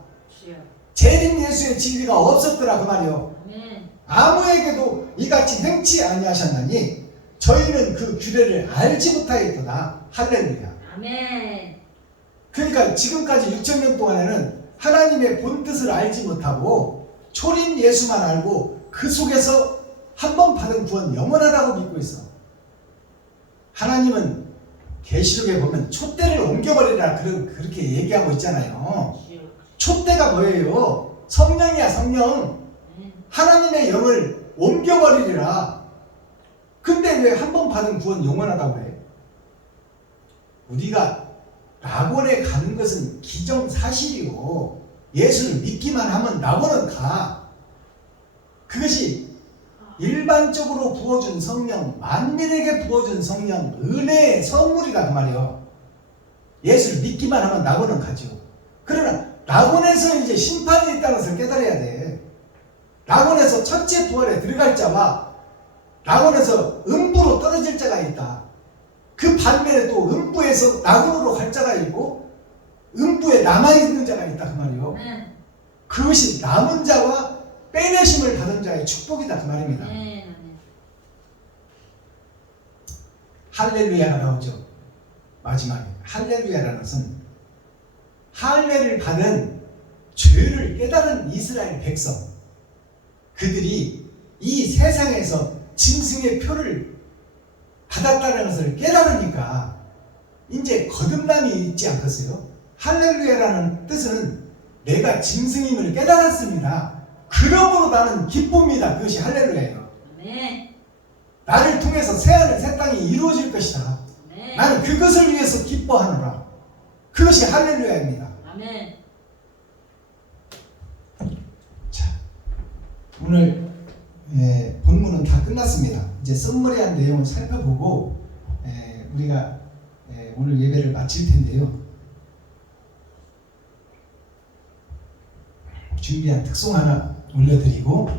재림 예수의 진리가 없었더라 그 말이에요. 아무에게도 이같이 행치 아니하셨나니 저희는 그 규례를 알지 못하였도다. 할렐루야. 아멘. 그러니까 지금까지 6천년 동안에는 하나님의 본뜻을 알지 못하고 초림 예수만 알고 그 속에서 한 번 받은 구원 영원하다고 믿고 있어. 하나님은 계시록에 보면 촛대를 옮겨버리라 그렇게 얘기하고 있잖아요. 촛대가 뭐예요? 성령이야 성령. 하나님의 영을 옮겨버리리라. 근데 왜 한 번 받은 구원 영원하다고 해? 우리가 낙원에 가는 것은 기정사실이고 예수를 믿기만 하면 낙원은 가. 그것이 일반적으로 부어준 성령, 만민에게 부어준 성령, 은혜의 선물이다 그 말이에요. 예수를 믿기만 하면 낙원은 가죠. 그러나 낙원에서 이제 심판이 있다는 것을 깨달아야 돼. 낙원에서 첫째 부활에 들어갈 자와 낙원에서 음부로 떨어질 자가 있다. 그 반면에 또 음부에서 낙원으로 갈 자가 있고 음부에 남아있는 자가 있다 그 말이요. 그것이 남은 자와 빼내심을 받은 자의 축복이다 그 말입니다. 할렐루야가 나오죠. 마지막에 할렐루야라는 것은 할례를 받은 죄를 깨달은 이스라엘 백성, 그들이 이 세상에서 짐승의 표를 받았다는 것을 깨달으니까 이제 거듭남이 있지 않겠어요? 할렐루야라는 뜻은 내가 짐승임을 깨달았습니다. 그러므로 나는 기쁩니다. 그것이 할렐루야예요. 나를 통해서 새하늘 새 땅이 이루어질 것이다. 나는 그것을 위해서 기뻐하노라. 그것이 할렐루야입니다. 아멘. 자, 오늘 본문은 다 끝났습니다. 이제 썸머리한 내용을 살펴보고 우리가 오늘 예배를 마칠 텐데요. 준비한 특송 하나 올려드리고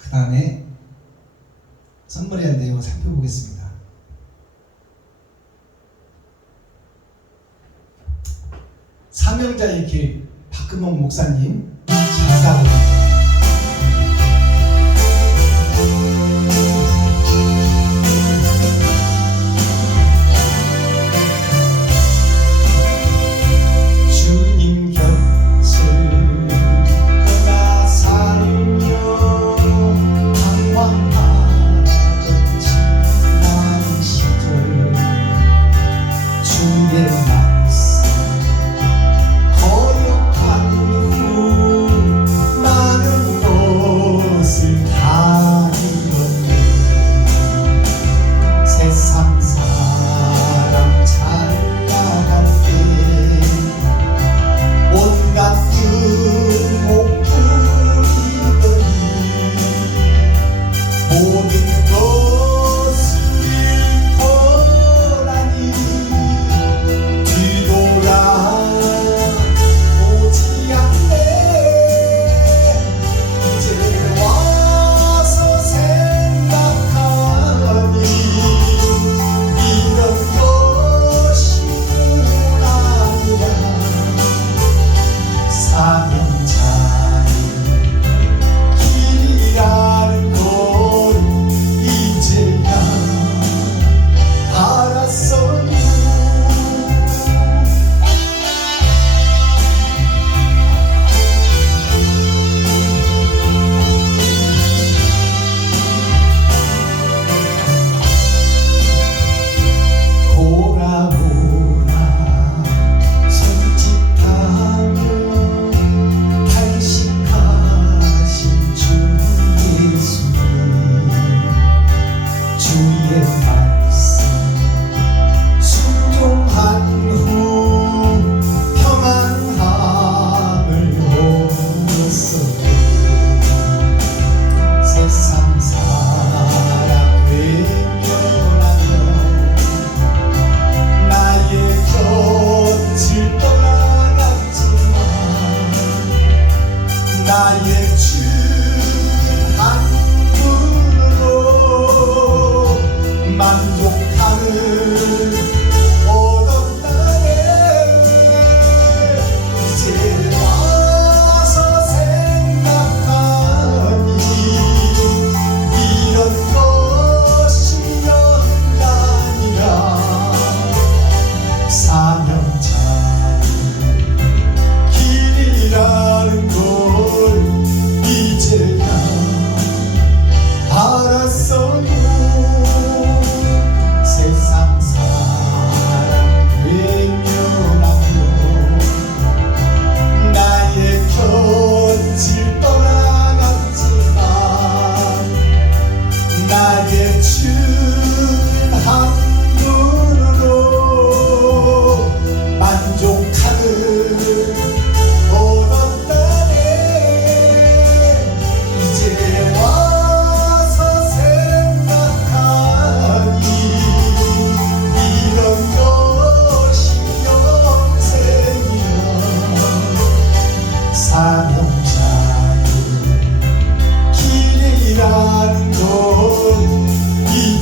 그 다음에 썸머리한 내용을 살펴보겠습니다. 사명자의 길 박금옥 목사님 작사곡입니다. 주님 곁을 떠나 살며 방황하던 지난 시절 주의 말씀 거역한 후 많은 것을 다 잃었네. 세상 사람 잘 나갈 때 온갖 뜬목 부리더니 모든 것을 잃고 나니 뒤돌아 오지 않네. 이제 와서 생각하니 이런 것이 아니라 사명자의 길이라는 걸 이제야 알았어요. 돌아오라 손짓하며 탄식하신 주 예수님, 주의 말씀 순종한 후 평안함을 얻었어요. 세상 사람 외면하며 나의 곁을 떠나갔지만 나의 주는 한 분으로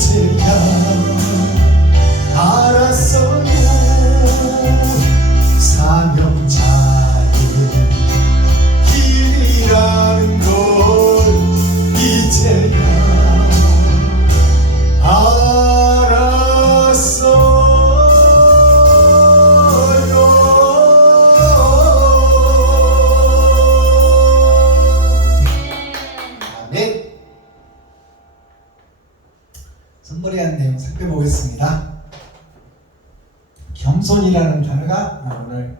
이제야 알았어요. 사명자의 길이라는 걸 이제야 아멘. 선물에 대한 내용 살펴보겠습니다. 겸손이라는 단어가 오늘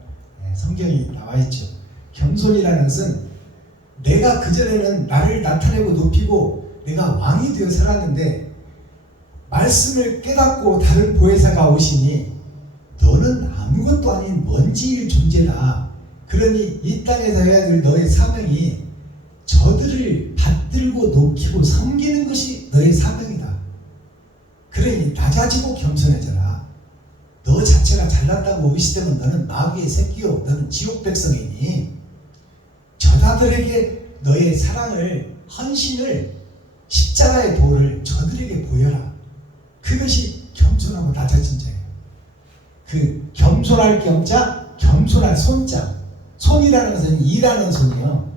성경이 나와 있죠. 겸손이라는 것은 내가 그전에는 나를 나타내고 높이고 내가 왕이 되어 살았는데 말씀을 깨닫고 다른 보혜사가 오시니 너는 아무것도 아닌 먼지일 존재다. 그러니 이 땅에서 해야 될 너의 사명이 저들을 받들고 높이고 섬기는 것이 너의 사명이다. 그러니 낮아지고 겸손해져라. 너 자체가 잘났다고 의시되면 너는 마귀의 새끼요 너는 지옥 백성이니 저자들에게 너의 사랑을 헌신을 십자가의 도를 저들에게 보여라. 그것이 겸손하고 낮아진 자예요. 그 겸손할 겸자 겸손할 손자. 손이라는 것은 일하는 손이요.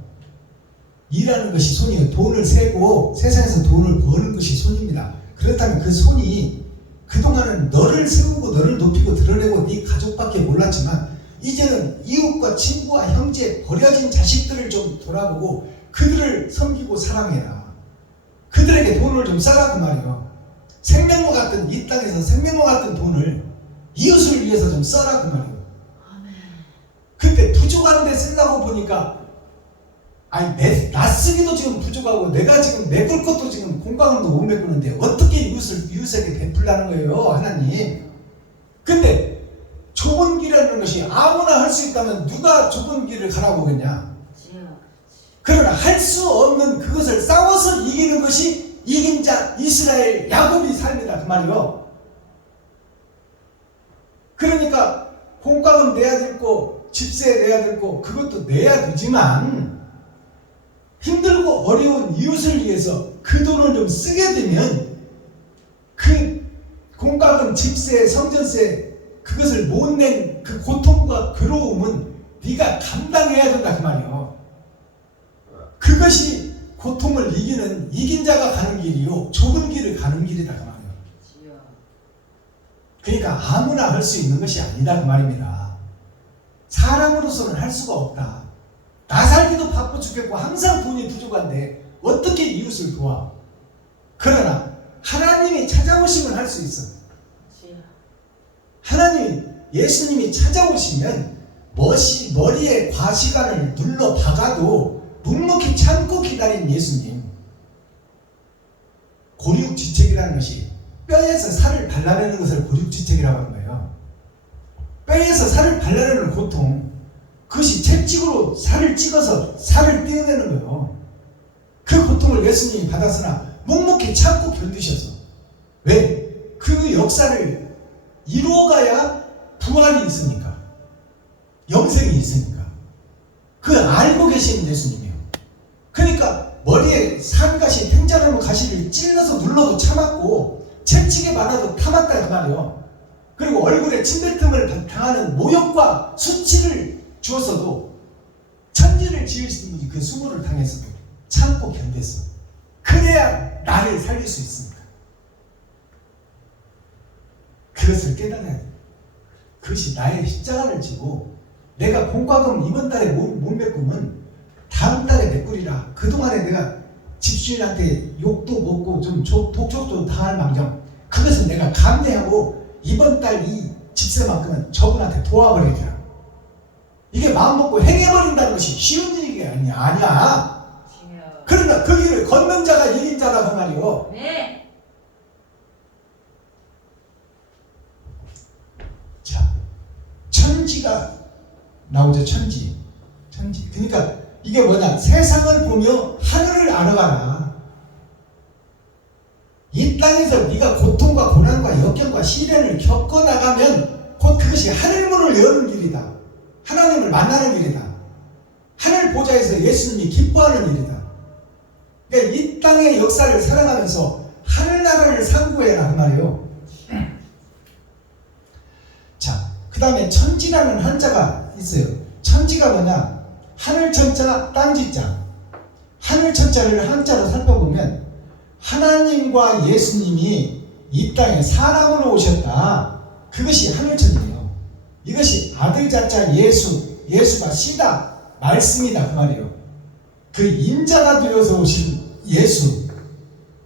일하는 것이 손이에요. 돈을 세고 세상에서 돈을 버는 것이 손입니다. 그렇다면 그 손이 그동안은 너를 세우고 너를 높이고 드러내고 네 가족밖에 몰랐지만 이제는 이웃과 친구와 형제 버려진 자식들을 좀 돌아보고 그들을 섬기고 사랑해라. 그들에게 돈을 좀 써라 그 말이에요. 생명과 같은 이 땅에서 생명과 같은 돈을 이웃을 위해서 좀 써라 그 말이에요. 근데 부족한데 쓰려고 보니까 나 쓰기도 지금 부족하고 내가 지금 메꿀 것도 지금 공과금도 못 메꾸는데 어떻게 이웃에게 베풀라는 거예요 하나님. 근데 좁은 길이라는 것이 아무나 할 수 있다면 누가 좁은 길을 가라고 하겠냐. 그러나 할 수 없는 그것을 싸워서 이기는 것이 이긴 자 이스라엘 야곱이 삶이다 그 말이요. 그러니까 공과금 내야 될 거 집세 내야 될 거 그것도 내야 되지만 힘들고 어려운 이웃을 위해서 그 돈을 좀 쓰게 되면 그 공과금 집세 성전세 그것을 못 낸 그 고통과 괴로움은 네가 감당해야 된다 그 말이요. 그것이 고통을 이긴 자가 가는 길이요 좁은 길을 가는 길이다 그 말이에요. 그러니까 아무나 할 수 있는 것이 아니다 그 말입니다. 사람으로서는 할 수가 없다. 나 살기도 바빠 죽겠고 항상 돈이 부족한데 어떻게 이웃을 도와. 그러나 하나님이 찾아오시면 할 수 있어. 하나님 예수님이 찾아오시면 머리에 과시간을 눌러 박아도 묵묵히 참고 기다린 예수님. 고륙지책이라는 것이 뼈에서 살을 발라내는 것을 고륙지책이라고 하는 거예요. 뼈에서 살을 발라내는 고통, 그것이 채찍으로 살을 찍어서 살을 떼어내는 거예요. 그 고통을 예수님이 받았으나 묵묵히 참고 견디셔서. 왜? 그 역사를 이루어가야 부활이 있으니까, 영생이 있으니까. 그 알고 계신 예수님이에요. 그러니까 머리에 산가시, 탱자나무 가시를 찔러서 눌러도 참았고 채찍에 받아도 참았다 그 말이에요. 그리고 얼굴에 침뱉음을 당하는 모욕과 수치를 주었어도 천지를 지으신 분이 그 수모를 당했어도 참고 견뎠어. 그래야 나를 살릴 수 있습니다. 그것을 깨달아야 돼. 그것이 나의 십자가를 지고 내가 공과금 이번 달에 못 메꾸면 다음 달에 메꾸리라. 그동안에 내가 집주인한테 욕도 먹고 좀 독촉도 당할 망정 그것은 내가 감내하고 이번 달 이 집세만큼은 저분한테 도와버리리라. 이게 마음먹고 행해버린다는 것이 쉬운 일이 아니야. 그러나 그 길을 걷는 자가 이긴 자라 그 말이요. 네. 자, 천지가 나오죠. 천지. 그러니까 이게 뭐냐? 세상을 보며 하늘을 알아가라. 이 땅에서 네가 고통과 고난과 역경과 시련을 겪어나가면 곧 그것이 하늘문을 여는 길이다. 하나님을 만나는 길이다. 하늘 보좌에서 예수님이 기뻐하는 일이다. 그러니까 이 땅의 역사를 살아가면서 하늘나라 나라를 상고해라 그 말이에요. 자, 그 다음에 천지라는 한자가 있어요. 천지가 뭐냐? 하늘 천자, 땅 지자. 하늘 천자를 한자로 살펴보면 하나님과 예수님이 이 땅에 사람으로 오셨다. 그것이 하늘 천지예요. 이것이 아들 자자 예수가 시다, 말씀이다 그 말이에요. 그 인자가 되어서 오신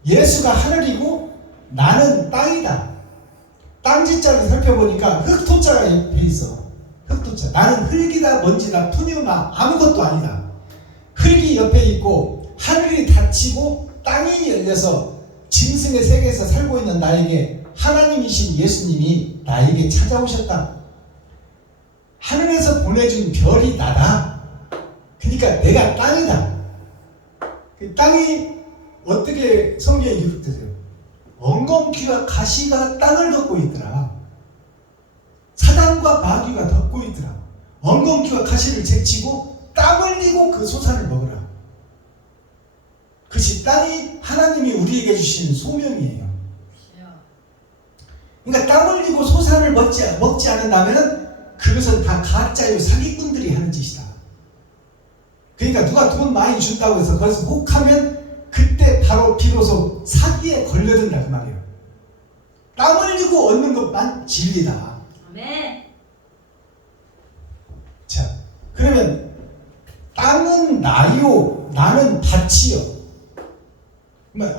예수가 하늘이고 나는 땅이다. 땅 지자를 살펴보니까 흙토자가 옆에 있어. 흙토자. 나는 흙이다, 먼지다, 푸니우나 아무것도 아니다. 흙이 옆에 있고 하늘이 닫히고 땅이 열려서 짐승의 세계에서 살고 있는 나에게 하나님이신 예수님이 나에게 찾아오셨다. 하늘에서 보내준 별이 나다. 그러니까 내가 땅이다. 그 땅이 어떻게 성경에 기록되세요? 엉겅퀴와 가시가 땅을 덮고 있더라. 사단과 마귀가 덮고 있더라. 엉겅퀴와 가시를 제치고 땀 흘리고 그 소산을 먹으라. 그것이 땅이 하나님이 우리에게 주신 소명이에요. 그러니까 땀 흘리고 소산을 먹지 않는다면 그것은 다 가짜요 사기꾼들이 하는 짓이다. 그러니까 누가 돈 많이 준다고 해서 거기서 혹하면 그때 바로 비로소 사기에 걸려든다 그 말이에요. 땀 흘리고 얻는 것만 진리다. 아멘. 자, 그러면 땅은 나요, 나는 밭이요.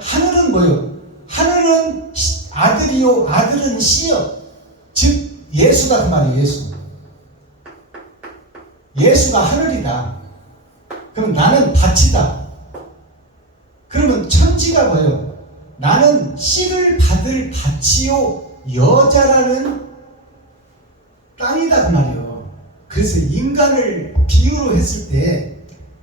하늘은 뭐요? 하늘은 아들이요, 아들은 씨요. 즉 예수다 그 말이에요. 예수가 하늘이다. 그럼 나는 밭이다. 그러면 천지가 뭐예요? 나는 씨를 받을 밭이요 여자라는 땅이다 그 말이에요. 그래서 인간을 비유로 했을 때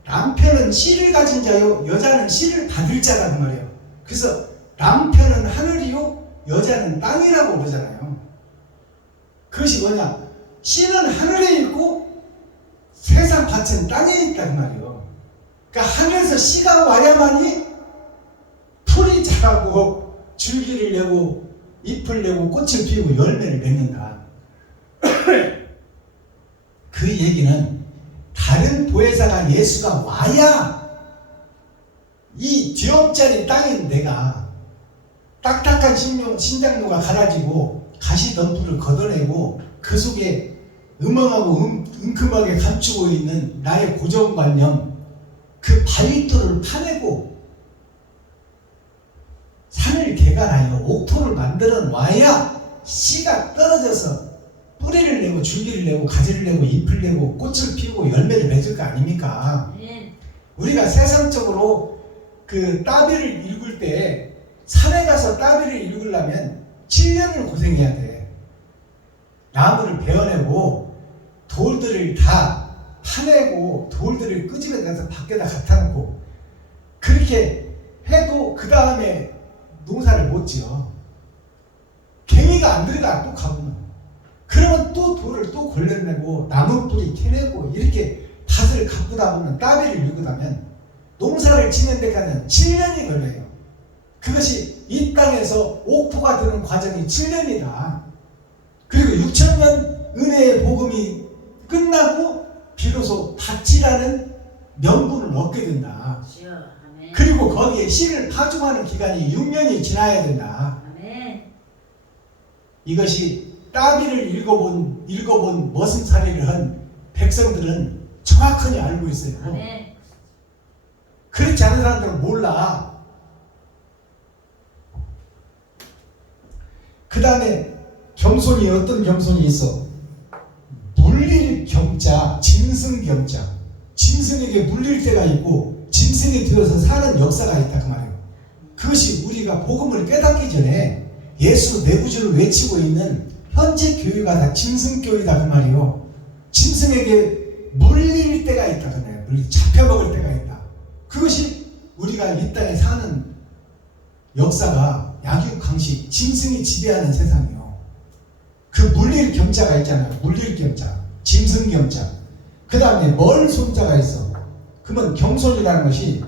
남편은 씨를 가진 자요 여자는 씨를 받을 자다 그 말이에요. 그래서 남편은 하늘이요 여자는 땅이라고 그러잖아요. 그것이 뭐냐? 씨는 하늘에 있고 세상 밭은 땅에 있다 그 말이에요. 그러니까 하늘에서 씨가 와야만이 풀이 자라고 줄기를 내고 잎을 내고 꽃을 피우고 열매를 맺는다. 그 얘기는 다른 보혜사가 예수가 와야 이 뒤엄짜리 땅인 내가 딱딱한 신장로가 갈아지고 가시덤불을 걷어내고 그 속에 음험하고 은큼하게 감추고 있는 나의 고정관념 그 바위돌을 파내고 산을 개간하여 옥토를 만들어 놔야 씨가 떨어져서 뿌리를 내고 줄기를 내고 가지를 내고 잎을 내고 꽃을 피우고 열매를 맺을 거 아닙니까? 우리가 세상적으로 그 따비를 읽을 때 산에 가서 따비를 읽으려면 7년을 고생해야 돼. 나무를 베어내고 돌들을 다 파내고 돌들을 끄집어내서 밖에다 갖다 놓고 그렇게 해도 그 다음에 농사를 못 지어. 갱이가 안 들어가 또 가보면. 그러면 또 돌을 또 걸려내고 나무 뿌리 캐내고 이렇게 밭을 가꾸다 보면 따비를 읽으다면 농사를 짓는 데까지는 7년이 걸려요. 그것이 이 땅에서 옥토가 되는 과정이 7년이다. 그리고 6,000년 은혜의 복음이 끝나고 비로소 밭이라는 명분을 얻게 된다. 그리고 거기에 씨를 파종하는 기간이 6년이 지나야 된다. 이것이 따비를 읽어본 머슴살이를 한 백성들은 정확하게 알고 있어요. 그렇지 않은 사람들은 몰라. 그 다음에 겸손이 어떤 겸손이 있어? 물릴 겸자, 짐승 겸자. 짐승에게 물릴 때가 있고 짐승이 되어서 사는 역사가 있다 그 말이에요. 그것이 우리가 복음을 깨닫기 전에 예수 내 구주를 외치고 있는 현재 교회가 다 짐승교회다 그 말이에요. 짐승에게 물릴 때가 있다 그 말이에요. 잡혀먹을 때가 있다. 그것이 우리가 이 땅에 사는 역사가 약육강식, 짐승이 지배하는 세상이에요. 그 물릴 겸자가 있잖아요. 물릴 겸자, 짐승 겸자. 그 다음에 멀 손자가 있어. 그러면 경손이라는 것이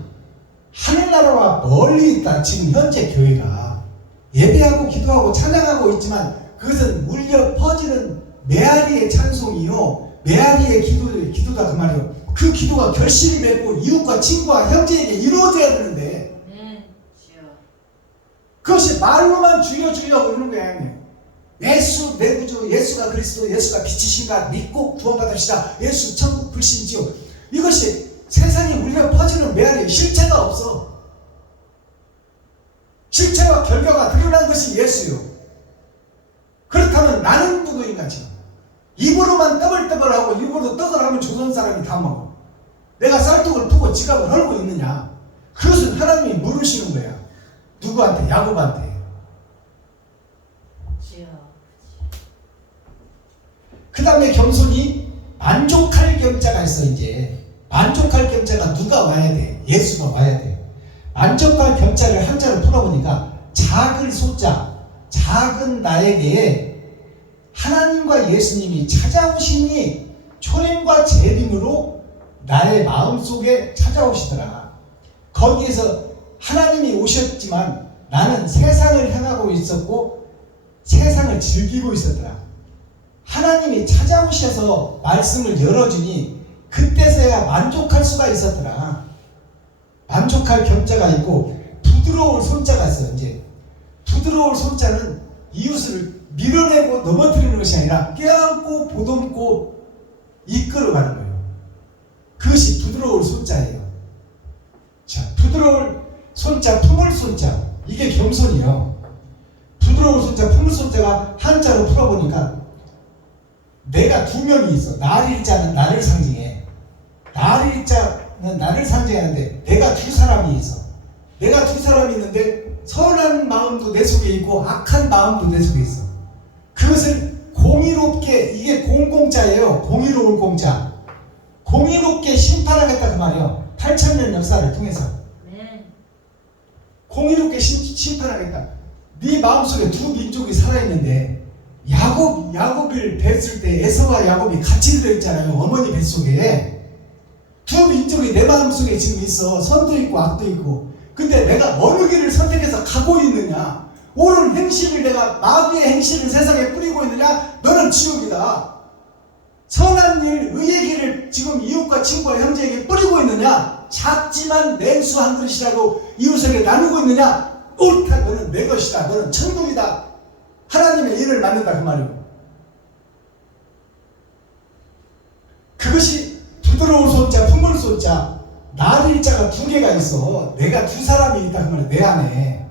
하늘나라와 멀리 있다. 지금 현재 교회가 예배하고 기도하고 찬양하고 있지만 그것은 울려 퍼지는 메아리의 찬송이요, 메아리의 기도다 그 말이요. 그 기도가 결실이 맺고 이웃과 친구와 형제에게 이루어져야 되는데 그것이 말로만 주여 주여 그러는 거야. 형님. 예수 내 구주, 예수가 그리스도, 예수가 빛이신가 믿고 구원받읍시다, 예수 천국 불신지요. 이것이 세상에 울려 퍼지는 메아리, 실체가 없어. 실체와 결과가 드러난 것이 예수요. 그렇다면 나는 누구인가 지금? 입으로만 떠벌떠벌하고 입으로 떡을 하면 조선 사람이 다 먹어. 내가 쌀떡을 푸고 지갑을 헐고 있느냐? 그것은 하나님이 물으시는 거야. 누구한테? 야곱한테. 그 다음에 겸손히 만족할 겸자가 있어. 이제 만족할 겸자가 누가 와야 돼? 예수가 와야 돼. 만족할 겸자를 한자로 풀어보니까 작을 소자, 작은 나에게 하나님과 예수님이 찾아오시니 초림과 재림으로 나의 마음속에 찾아오시더라. 거기에서 하나님이 오셨지만 나는 세상을 향하고 있었고 세상을 즐기고 있었더라. 하나님이 찾아오셔서 말씀을 열어주니 그때서야 만족할 수가 있었더라. 만족할 겸자가 있고 부드러울 손자가 있어요. 이제 부드러울 손자는 이웃을 밀어내고 넘어뜨리는 것이 아니라 껴안고 보듬고 이끌어가는 거예요. 그것이 부드러울 손자예요. 자, 부드러울 손자, 품을 손자, 이게 겸손이에요. 부드러울 손자, 품을 손자가 한자로 풀어보니까 내가 두 명이 있어. 날일자는 나를 상징해. 날일자는 나를 상징하는데 내가 두 사람이 있어. 내가 두 사람이 있는데 선한 마음도 내 속에 있고 악한 마음도 내 속에 있어. 그것을 공의롭게, 이게 공공자예요. 공의로울 공자. 공의롭게 심판하겠다 그 말이에요. 8,000년 역사를 통해서 공의롭게 심판하겠다. 네 마음속에 두 민족이 살아있는데 야곱을 뵀을 때 에서와 야곱이 같이 들어있잖아요. 어머니 뱃속에 두 민족이 내 마음속에 지금 있어. 선도 있고 악도 있고. 근데 내가 어느 길을 선택해서 가고 있느냐, 옳은 행실을 내가 마귀의 행실을 세상에 뿌리고 있느냐, 너는 지옥이다. 선한 일, 의의 길을 지금 이웃과 친구와 형제에게 뿌리고 있느냐, 작지만 냉수 한 그릇이라도 이웃에게 나누고 있느냐, 옳다. 너는 내 것이다. 너는 천국이다. 하나님의 일을 맡는다 그 말이에요. 그것이 부드러운 손자, 품을 손자, 날일자가 두 개가 있어. 내가 두 사람이 있다 그 말이에요. 내 안에.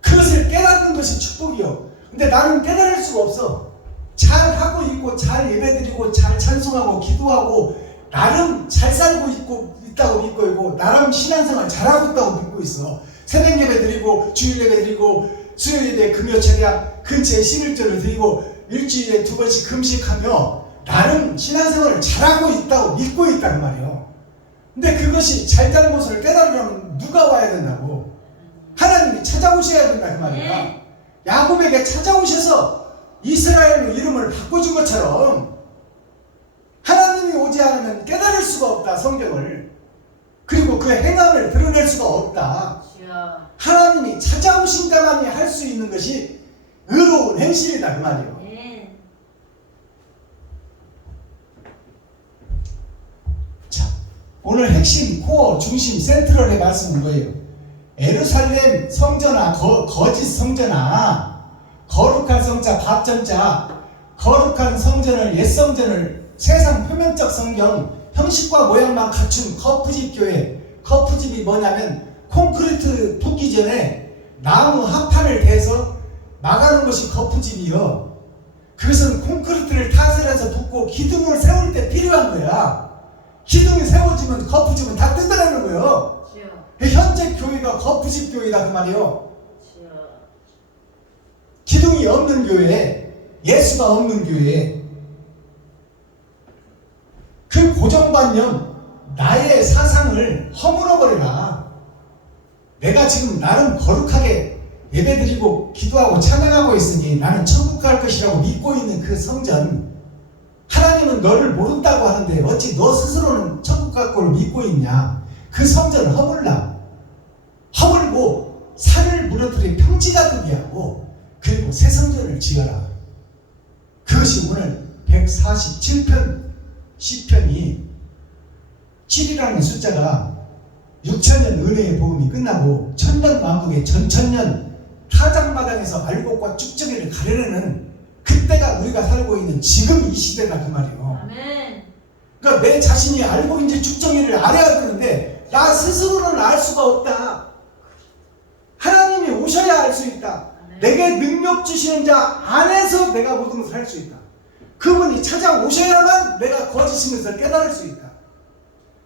그것을 깨닫는 것이 축복이요. 근데 나는 깨달을 수가 없어. 잘 하고 있고 잘 예배드리고 잘 찬송하고 기도하고 나름 잘 살고 있다고 믿고 있고 나름 신앙생활 잘하고 있다고 믿고 있어. 새벽 예배 드리고 주일 예배 드리고 수요일 예배 금요 철야 근처에 11조를 드리고 일주일에 2번씩 금식하며 나름 신앙생활을 잘하고 있다고 믿고 있단 말이에요. 근데 그것이 잘잘못을 깨달으려면 누가 와야 된다고? 하나님이 찾아오셔야 된다 그 말이야. 야곱에게 찾아오셔서 이스라엘로 이름을 바꿔준 것처럼 하나님이 오지 않으면 깨달을 수가 없다 성경을. 그리고 그 행함을 드러낼 수가 없다. 하나님이 찾아오신 자만이 할 수 있는 것이 의로운 행실이다 그 말이에요. 자, 오늘 핵심, 코어, 중심, 센트럴의 말씀은 뭐예요? 예루살렘 성전아, 거짓 성전아, 거룩한 성자, 밥전자, 거룩한 성전을, 옛 성전을 세상 표면적 성경, 형식과 모양만 갖춘 거푸집 교회. 거푸집이 뭐냐면 콘크리트 붓기 전에 나무 합판을 대서 막아놓은 것이 거푸집이요. 그것은 콘크리트를 타설해서 붓고 기둥을 세울 때 필요한 거야. 기둥이 세워지면 거푸집은 다 뜯어내는 거예요. 현재 교회가 거푸집 교회다 그 말이에요. 기둥이 없는 교회, 예수가 없는 교회. 그 고정관념, 나의 사상을 허물어버려라. 내가 지금 나름 거룩하게 예배드리고 기도하고 찬양하고 있으니 나는 천국 갈 것이라고 믿고 있는 그 성전, 하나님은 너를 모른다고 하는데 어찌 너 스스로는 천국 갈 거를 믿고 있냐. 그 성전을 허물라. 허물고 산을 무너뜨려 평지가 크게 하고 그리고 새 성전을 지어라. 그것이 오늘 147편 시편이 7이라는 숫자가 6천년 은혜의 복음이 끝나고 천년 왕국의 전천년 타작마당에서 알곡과 쭉정이를 가려내는 그때가 우리가 살고 있는 지금 이 시대가 그 말이에요. 아멘. 그러니까 내 자신이 알고 이제 쭉정이를 알아야 되는데 나 스스로는 알 수가 없다. 하나님이 오셔야 알 수 있다. 아멘. 내게 능력 주시는 자 안에서 내가 모든 것을 할 수 있다. 그분이 찾아오셔야만 내가 거짓인 것을 깨달을 수 있다.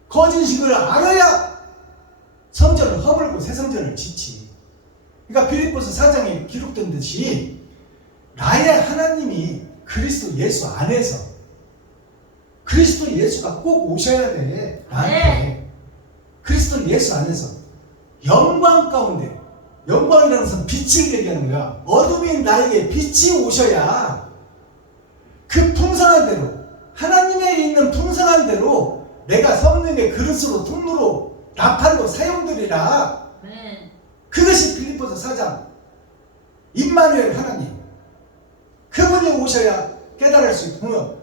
거짓인 걸 알아야 성전을 허물고 새 성전을 짓지. 그러니까 빌립보서 4장에 기록된 듯이 나의 하나님이 그리스도 예수 안에서 그리스도 예수가 꼭 오셔야 돼. 나한테. 네. 그리스도 예수 안에서 영광 가운데, 영광이라는 것은 빛을 얘기하는 거야. 어둠인 나에게 빛이 오셔야 그 풍성한 대로, 하나님에 있는 풍성한 대로 내가 성령의 그릇으로 통로로 나팔로 사용되리라. 아멘. 그것이 빌립보서 4장 임마누엘 하나님, 그분이 오셔야 깨달을 수 있고.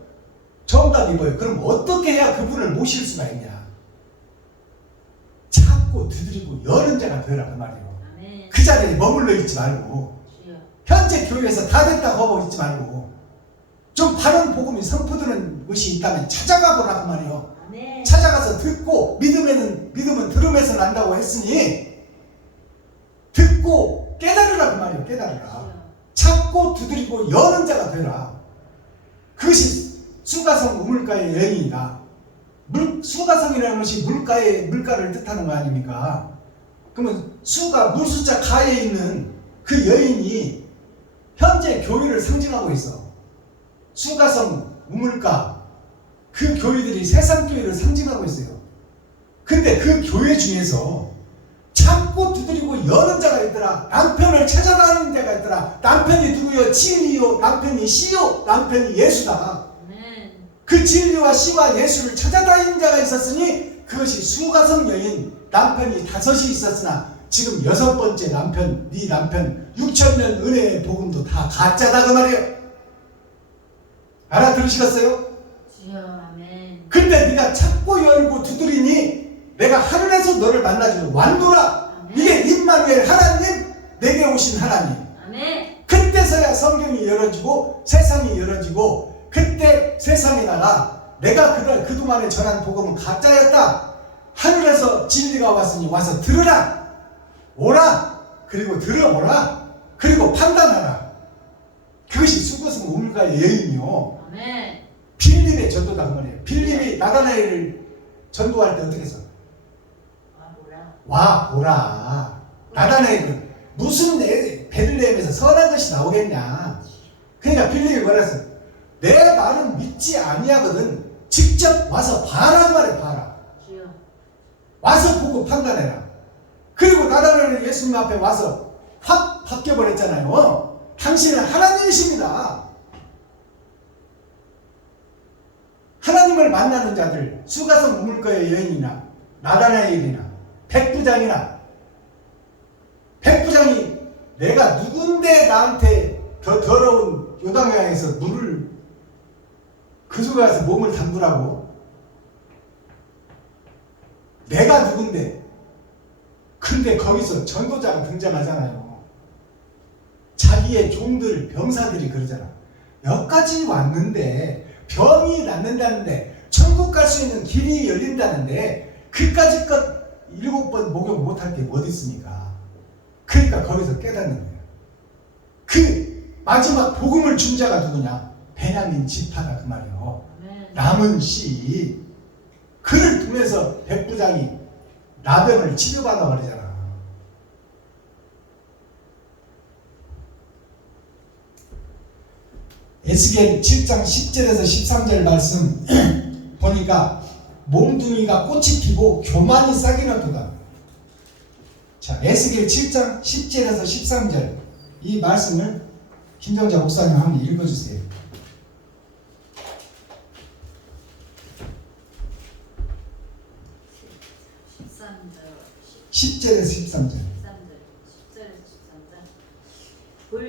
정답이 뭐예요? 그럼 어떻게 해야 그분을 모실 수가 있냐? 찾고 두드리고 여는 자가 되라 그 말이에요. 아멘. 그 자리에 머물러 있지 말고 주여. 현재 교회에서 다 됐다 하고 있지 말고 좀 바른 복음이 선포되는 것이 있다면 찾아가 보라 그 말이에요. 아멘. 찾아가서 듣고 믿음은 들음에서 난다고 했으니 듣고 깨달으라 그 말이에요. 깨달으라. 주여. 찾고 두드리고 여는 자가 되라. 그것이 수가성 우물가의 여인이다. 수가성이라는 것이 물가를 뜻하는 거 아닙니까? 그러면 수가 물숫자 가에 있는 그 여인이 현재 교회를 상징하고 있어. 수가성 우물가 그 교회들이 세상 교회를 상징하고 있어요. 근데 그 교회 중에서 찾고 두드리고 여는 자가 있더라. 남편을 찾아다니는 자가 있더라. 남편이 누구요? 진리요. 남편이 시요. 남편이 예수다. 아멘. 그 진리와 시와 예수를 찾아다니는 자가 있었으니 그것이 수가성 여인 남편이 5이 있었으나 지금 6번째 남편, 네 남편 6천년 은혜의 복음도 다 가짜다 그 말이에요. 알아들으시겠어요? 주여. 아멘. 근데 네가 찾고 열고 두드리니 내가 하늘에서 너를 만나주는 완도라. 이게 임마누엘 하나님, 내게 오신 하나님. 아멘. 그때서야 성경이 열어지고 세상이 열어지고 그때 세상에다가 내가 그동안에 전한 복음은 가짜였다. 하늘에서 진리가 왔으니 와서 들으라. 오라. 그리고 들어오라. 그리고 판단하라. 그것이 수고성 우물가의 여인이요. 아멘. 빌립의 전도다 그 말이에요. 빌립이 나다나엘을 전도할 때 어떻게 했어? 와보라. 와 보라. 나다나엘은 무슨 베들레헴에서 선한 것이 나오겠냐. 그러니까 빌립이 뭐라 했어? 내 말은 믿지 아니하거든. 직접 와서 봐라 그 말이야. 봐라. 주여. 와서 보고 판단해라. 그리고 나다나엘은 예수님 앞에 와서 확 바뀌어버렸잖아요. 당신은 하나님이십니다. 하나님을 만나는 자들, 수가성 우물가의 여인이나 나다나엘이나 백부장이 내가 누군데 나한테 더 더러운 요단강에서 물을 그 속에 가서 몸을 담그라고? 내가 누군데? 근데 거기서 전도자가 등장하잖아요. 자기의 종들, 병사들이 그러잖아. 여기까지 왔는데 병이 낫는다는데 천국 갈 수 있는 길이 열린다는데 그까짓 것 7번 목욕 못할 게 어디 있습니까? 그러니까 거기서 깨닫는 거예요. 그 마지막 복음을 준 자가 누구냐? 베냐민 지파다 그 말이에요. 아멘. 남은 씨 그를 통해서 백부장이 나병을 치료받아 버리잖아. 에스겔 7장 10절에서 13절 말씀 보니까 몽둥이가 꽃이 피고 교만이 싹이나 돋아. 자, 에스겔 7장 10절에서 13절 이 말씀을 김정자 목사님 한번 읽어주세요. 13절. 10절에서 13절. 10절에서 13절.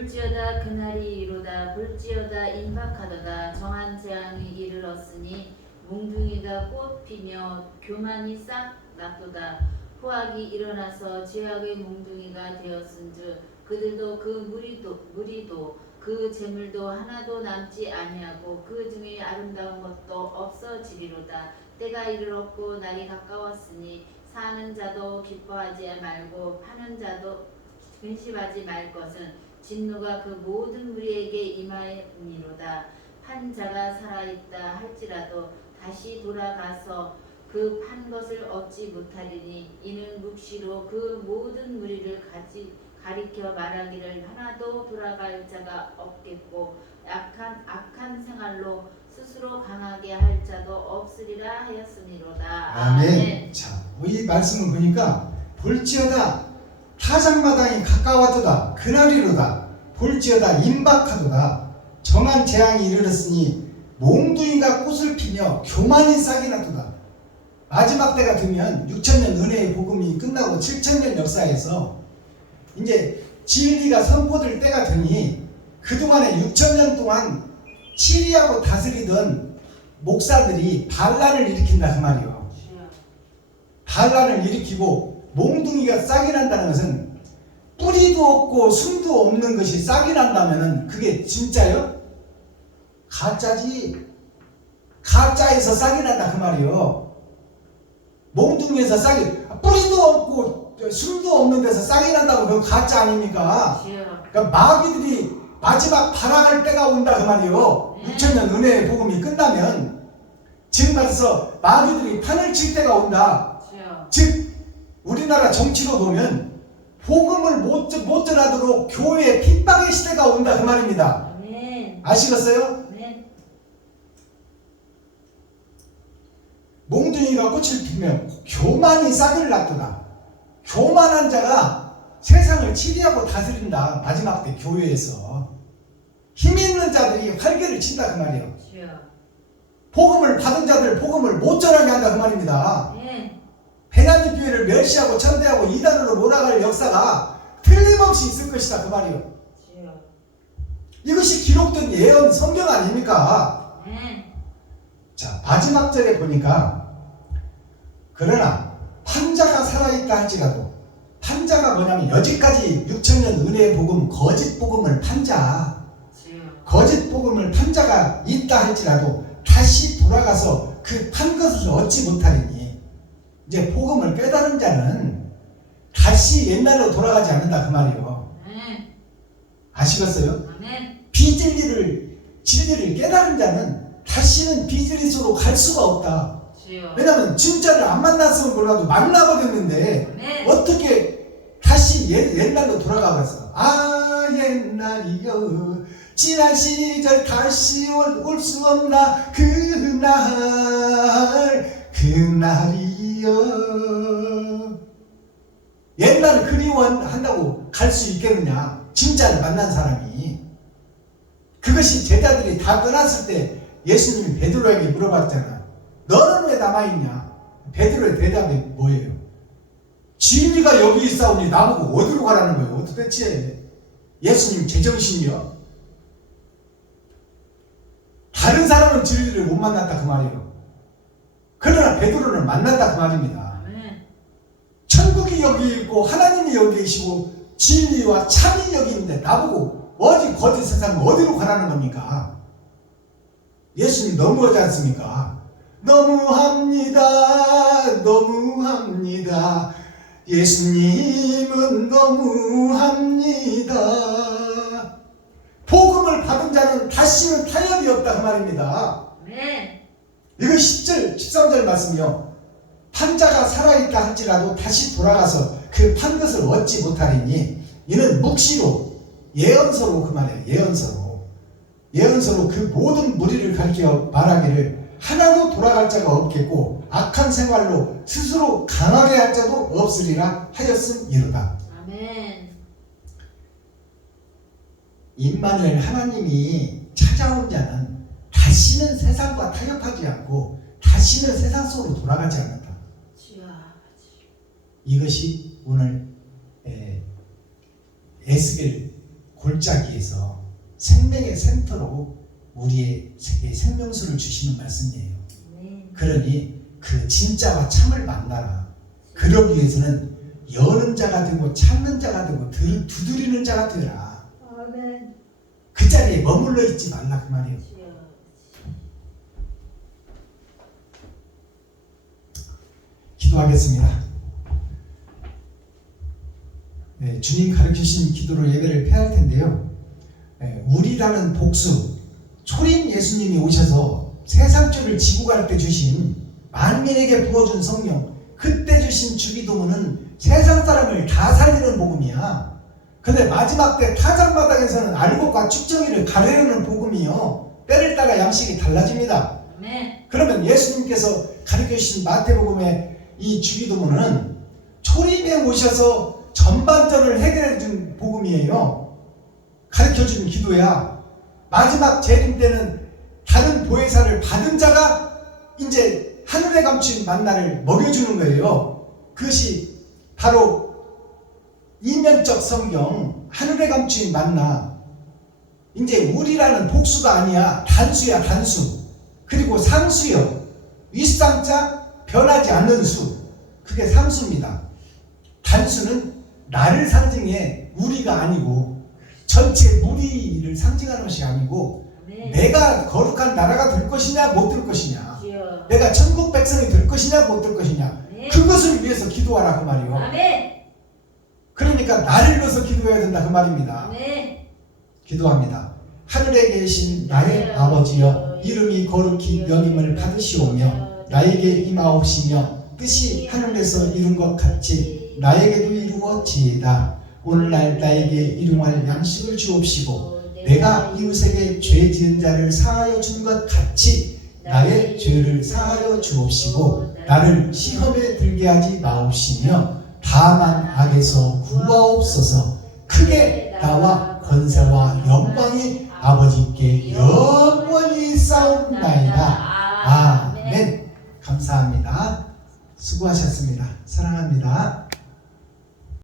볼지어다 그날이 이로다 볼지어다 임박하도다 정한 재앙이 이르렀으니 몽둥이가 꽃 피며 교만이 싹 났도다 포악이 일어나서 죄악의 몽둥이가 되었은즉 그들도 그 무리도 그 재물도 하나도 남지 아니하고 그 중에 아름다운 것도 없어지리로다 때가 이르렀고 날이 가까웠으니 사는 자도 기뻐하지 말고 파는 자도 근심하지 말 것은 진노가 그 모든 무리에게 임하니로다 판 자가 살아있다 할지라도 다시 돌아가서 그 판 것을 얻지 못하리니 이는 묵시로 그 모든 무리를 가리켜 말하기를 하나도 돌아갈 자가 없겠고 악한 생활로 스스로 강하게 할 자도 없으리라 하였음이로다. 아멘. 자, 이 말씀을 보니까 볼지어다 타작마당이 가까워도다 그날이로다 볼지어다 임박하도다 정한 재앙이 이르렀으니 몽둥이가 꽃을 피며 교만이 싹이 나도다. 마지막 때가 되면 6천년 은혜의 복음이 끝나고 7천년 역사에서 이제 진리가 선포될 때가 되니 그동안에 6천년 동안 치리하고 다스리던 목사들이 반란을 일으킨다 그 말이요. 반란을 일으키고 몽둥이가 싹이 난다는 것은 뿌리도 없고 숨도 없는 것이 싹이 난다면 그게 진짜요? 가짜지. 가짜에서 싹이 난다 그 말이요. 몽둥이에서 싹이 뿌리도 없고 숨도 없는 데서 싹이 난다고 그건 가짜 아닙니까? 그러니까 마귀들이 마지막 발악할 때가 온다 그 말이요. 6천년 은혜의 복음이 끝나면 지금 말해서 마귀들이 판을 칠 때가 온다. 즉 우리나라 정치로 보면 복음을 못 전하도록 교회의 핍박의 시대가 온다 그 말입니다. 아시겠어요? 몽둥이가 꽃을 피면 교만이 싹을 낳도다. 교만한 자가 세상을 치리하고 다스린다. 마지막 때 교회에서 힘 있는 자들이 활개를 친다 그 말이에요. 복음을 받은 자들 복음을 못 전하게 한다 그 말입니다. 베냐민 교회를 멸시하고 천대하고 이단으로 몰아갈 역사가 틀림없이 있을 것이다 그 말이에요. 이것이 기록된 예언 성경 아닙니까? 자, 마지막 절에 보니까 그러나 판자가 살아있다 할지라도 판자가 뭐냐면 여지까지 6천년 은혜의 복음 거짓 복음을 판자 거짓 복음을 판자가 있다 할지라도 다시 돌아가서 그 판 것을 얻지 못하리니 이제 복음을 깨달은 자는 다시 옛날로 돌아가지 않는다 그 말이에요. 아시겠어요? 진리를 깨달은 자는 다시는 비진리소로 갈 수가 없다. 왜냐하면 진짜를 안 만났으면 몰라도 만나버렸는데 어떻게 다시 옛날로 돌아가겠어? 아 옛날이여 지난 시절 다시 올 수 없나 그날이여 옛날을 그리워한다고 갈 수 있겠느냐? 진짜를 만난 사람이. 그것이 제자들이 다 떠났을 때 예수님이 베드로에게 물어봤잖아. 너는 왜 남아있냐? 베드로의 대답이 뭐예요? 진리가 여기 있사오니 나보고 어디로 가라는 거예요? 도대체 예수님 제정신이요? 다른 사람은 진리를 못 만났다 그 말이에요. 그러나 베드로는 만났다 그 말입니다. 천국이 여기 있고 하나님이 여기 계시고 진리와 참이 여기 있는데 나보고 어디 거짓 세상 어디로 가라는 겁니까? 예수님 너무하지 않습니까? 너무합니다. 예수님은 너무합니다. 복음을 받은 자는 다시는 타협이 없다 그 말입니다. 이거 10절 13절 말씀이요. 판자가 살아있다 할지라도 다시 돌아가서 그 판 것을 얻지 못하리니 이는 묵시로 예언서로 그 말이에요. 예언서로 그 모든 무리를 가리켜 말하기를 하나도 돌아갈 자가 없겠고 악한 생활로 스스로 강하게 할 자도 없으리라 하였음이로다. 임마누엘 하나님이 찾아온 자는 다시는 세상과 타협하지 않고 다시는 세상 속으로 돌아가지 않는다. 이것이 오늘 에스겔 골짜기에서 생명의 센터로 우리의 세계에 생명수를 주시는 말씀이에요. 그러니 그 진짜와 참을 만나라. 그러기 위해서는 여는 자가 되고 찾는 자가 되고 두드리는 자가 되라. 아멘. 그 자리에 머물러 있지 말라 그 말이에요. 주여. 기도하겠습니다. 네, 주님 가르치신 기도로 예배를 폐할 텐데요. 네, 우리라는 복수, 초림 예수님이 오셔서 세상죄를 지고 갈 때 주신 만민에게 부어준 성령, 그때 주신 주기도문은 세상 사람을 다 살리는 복음이야. 근데 마지막 때 타작마당에서는 알곡과 축정이를 가르려는 복음이요. 때를 따라 양식이 달라집니다. 아멘. 그러면 예수님께서 가르쳐주신 마태복음의 이 주기도문은 초림에 오셔서 전반전을 해결해준 복음이에요. 가르쳐준 기도야. 마지막 재림 때는 다른 보혜사를 받은 자가 이제 하늘에 감춘 만나를 먹여주는 거예요. 그것이 바로 이면적 성경, 하늘에 감춘 만나. 이제 우리라는 복수가 아니야. 단수야, 단수. 그리고 상수요. 윗상자, 변하지 않는 수. 그게 상수입니다. 단수는 나를 상징해 우리가 아니고 전체 무리를 상징하는 것이 아니고 아멘. 내가 거룩한 나라가 될 것이냐 못 될 것이냐, 주여. 내가 천국 백성이 될 것이냐 못 될 것이냐, 아멘. 그것을 위해서 기도하라 그 말이요. 아멘. 그러니까 나를 위해서 기도해야 된다 그 말입니다. 아멘. 기도합니다. 하늘에 계신 나의 아버지여, 이름이 거룩히 여김을 받으시오며 나에게 임하옵시며 뜻이 하늘에서 이룬 것 같이 나에게도 이루어지이다. 오늘날 나에게 일용할 양식을 주옵시고 내가 이웃에게 죄 지은 자를 사하여 준 것 같이 나의 죄를 사하여 주옵시고 나를 시험에 들게 하지 마옵시며 다만 악에서 구하옵소서. 크게 나와 권세와 영광이 아버지께 영원히 싸움나이다. 아멘. 감사합니다. 수고하셨습니다. 사랑합니다.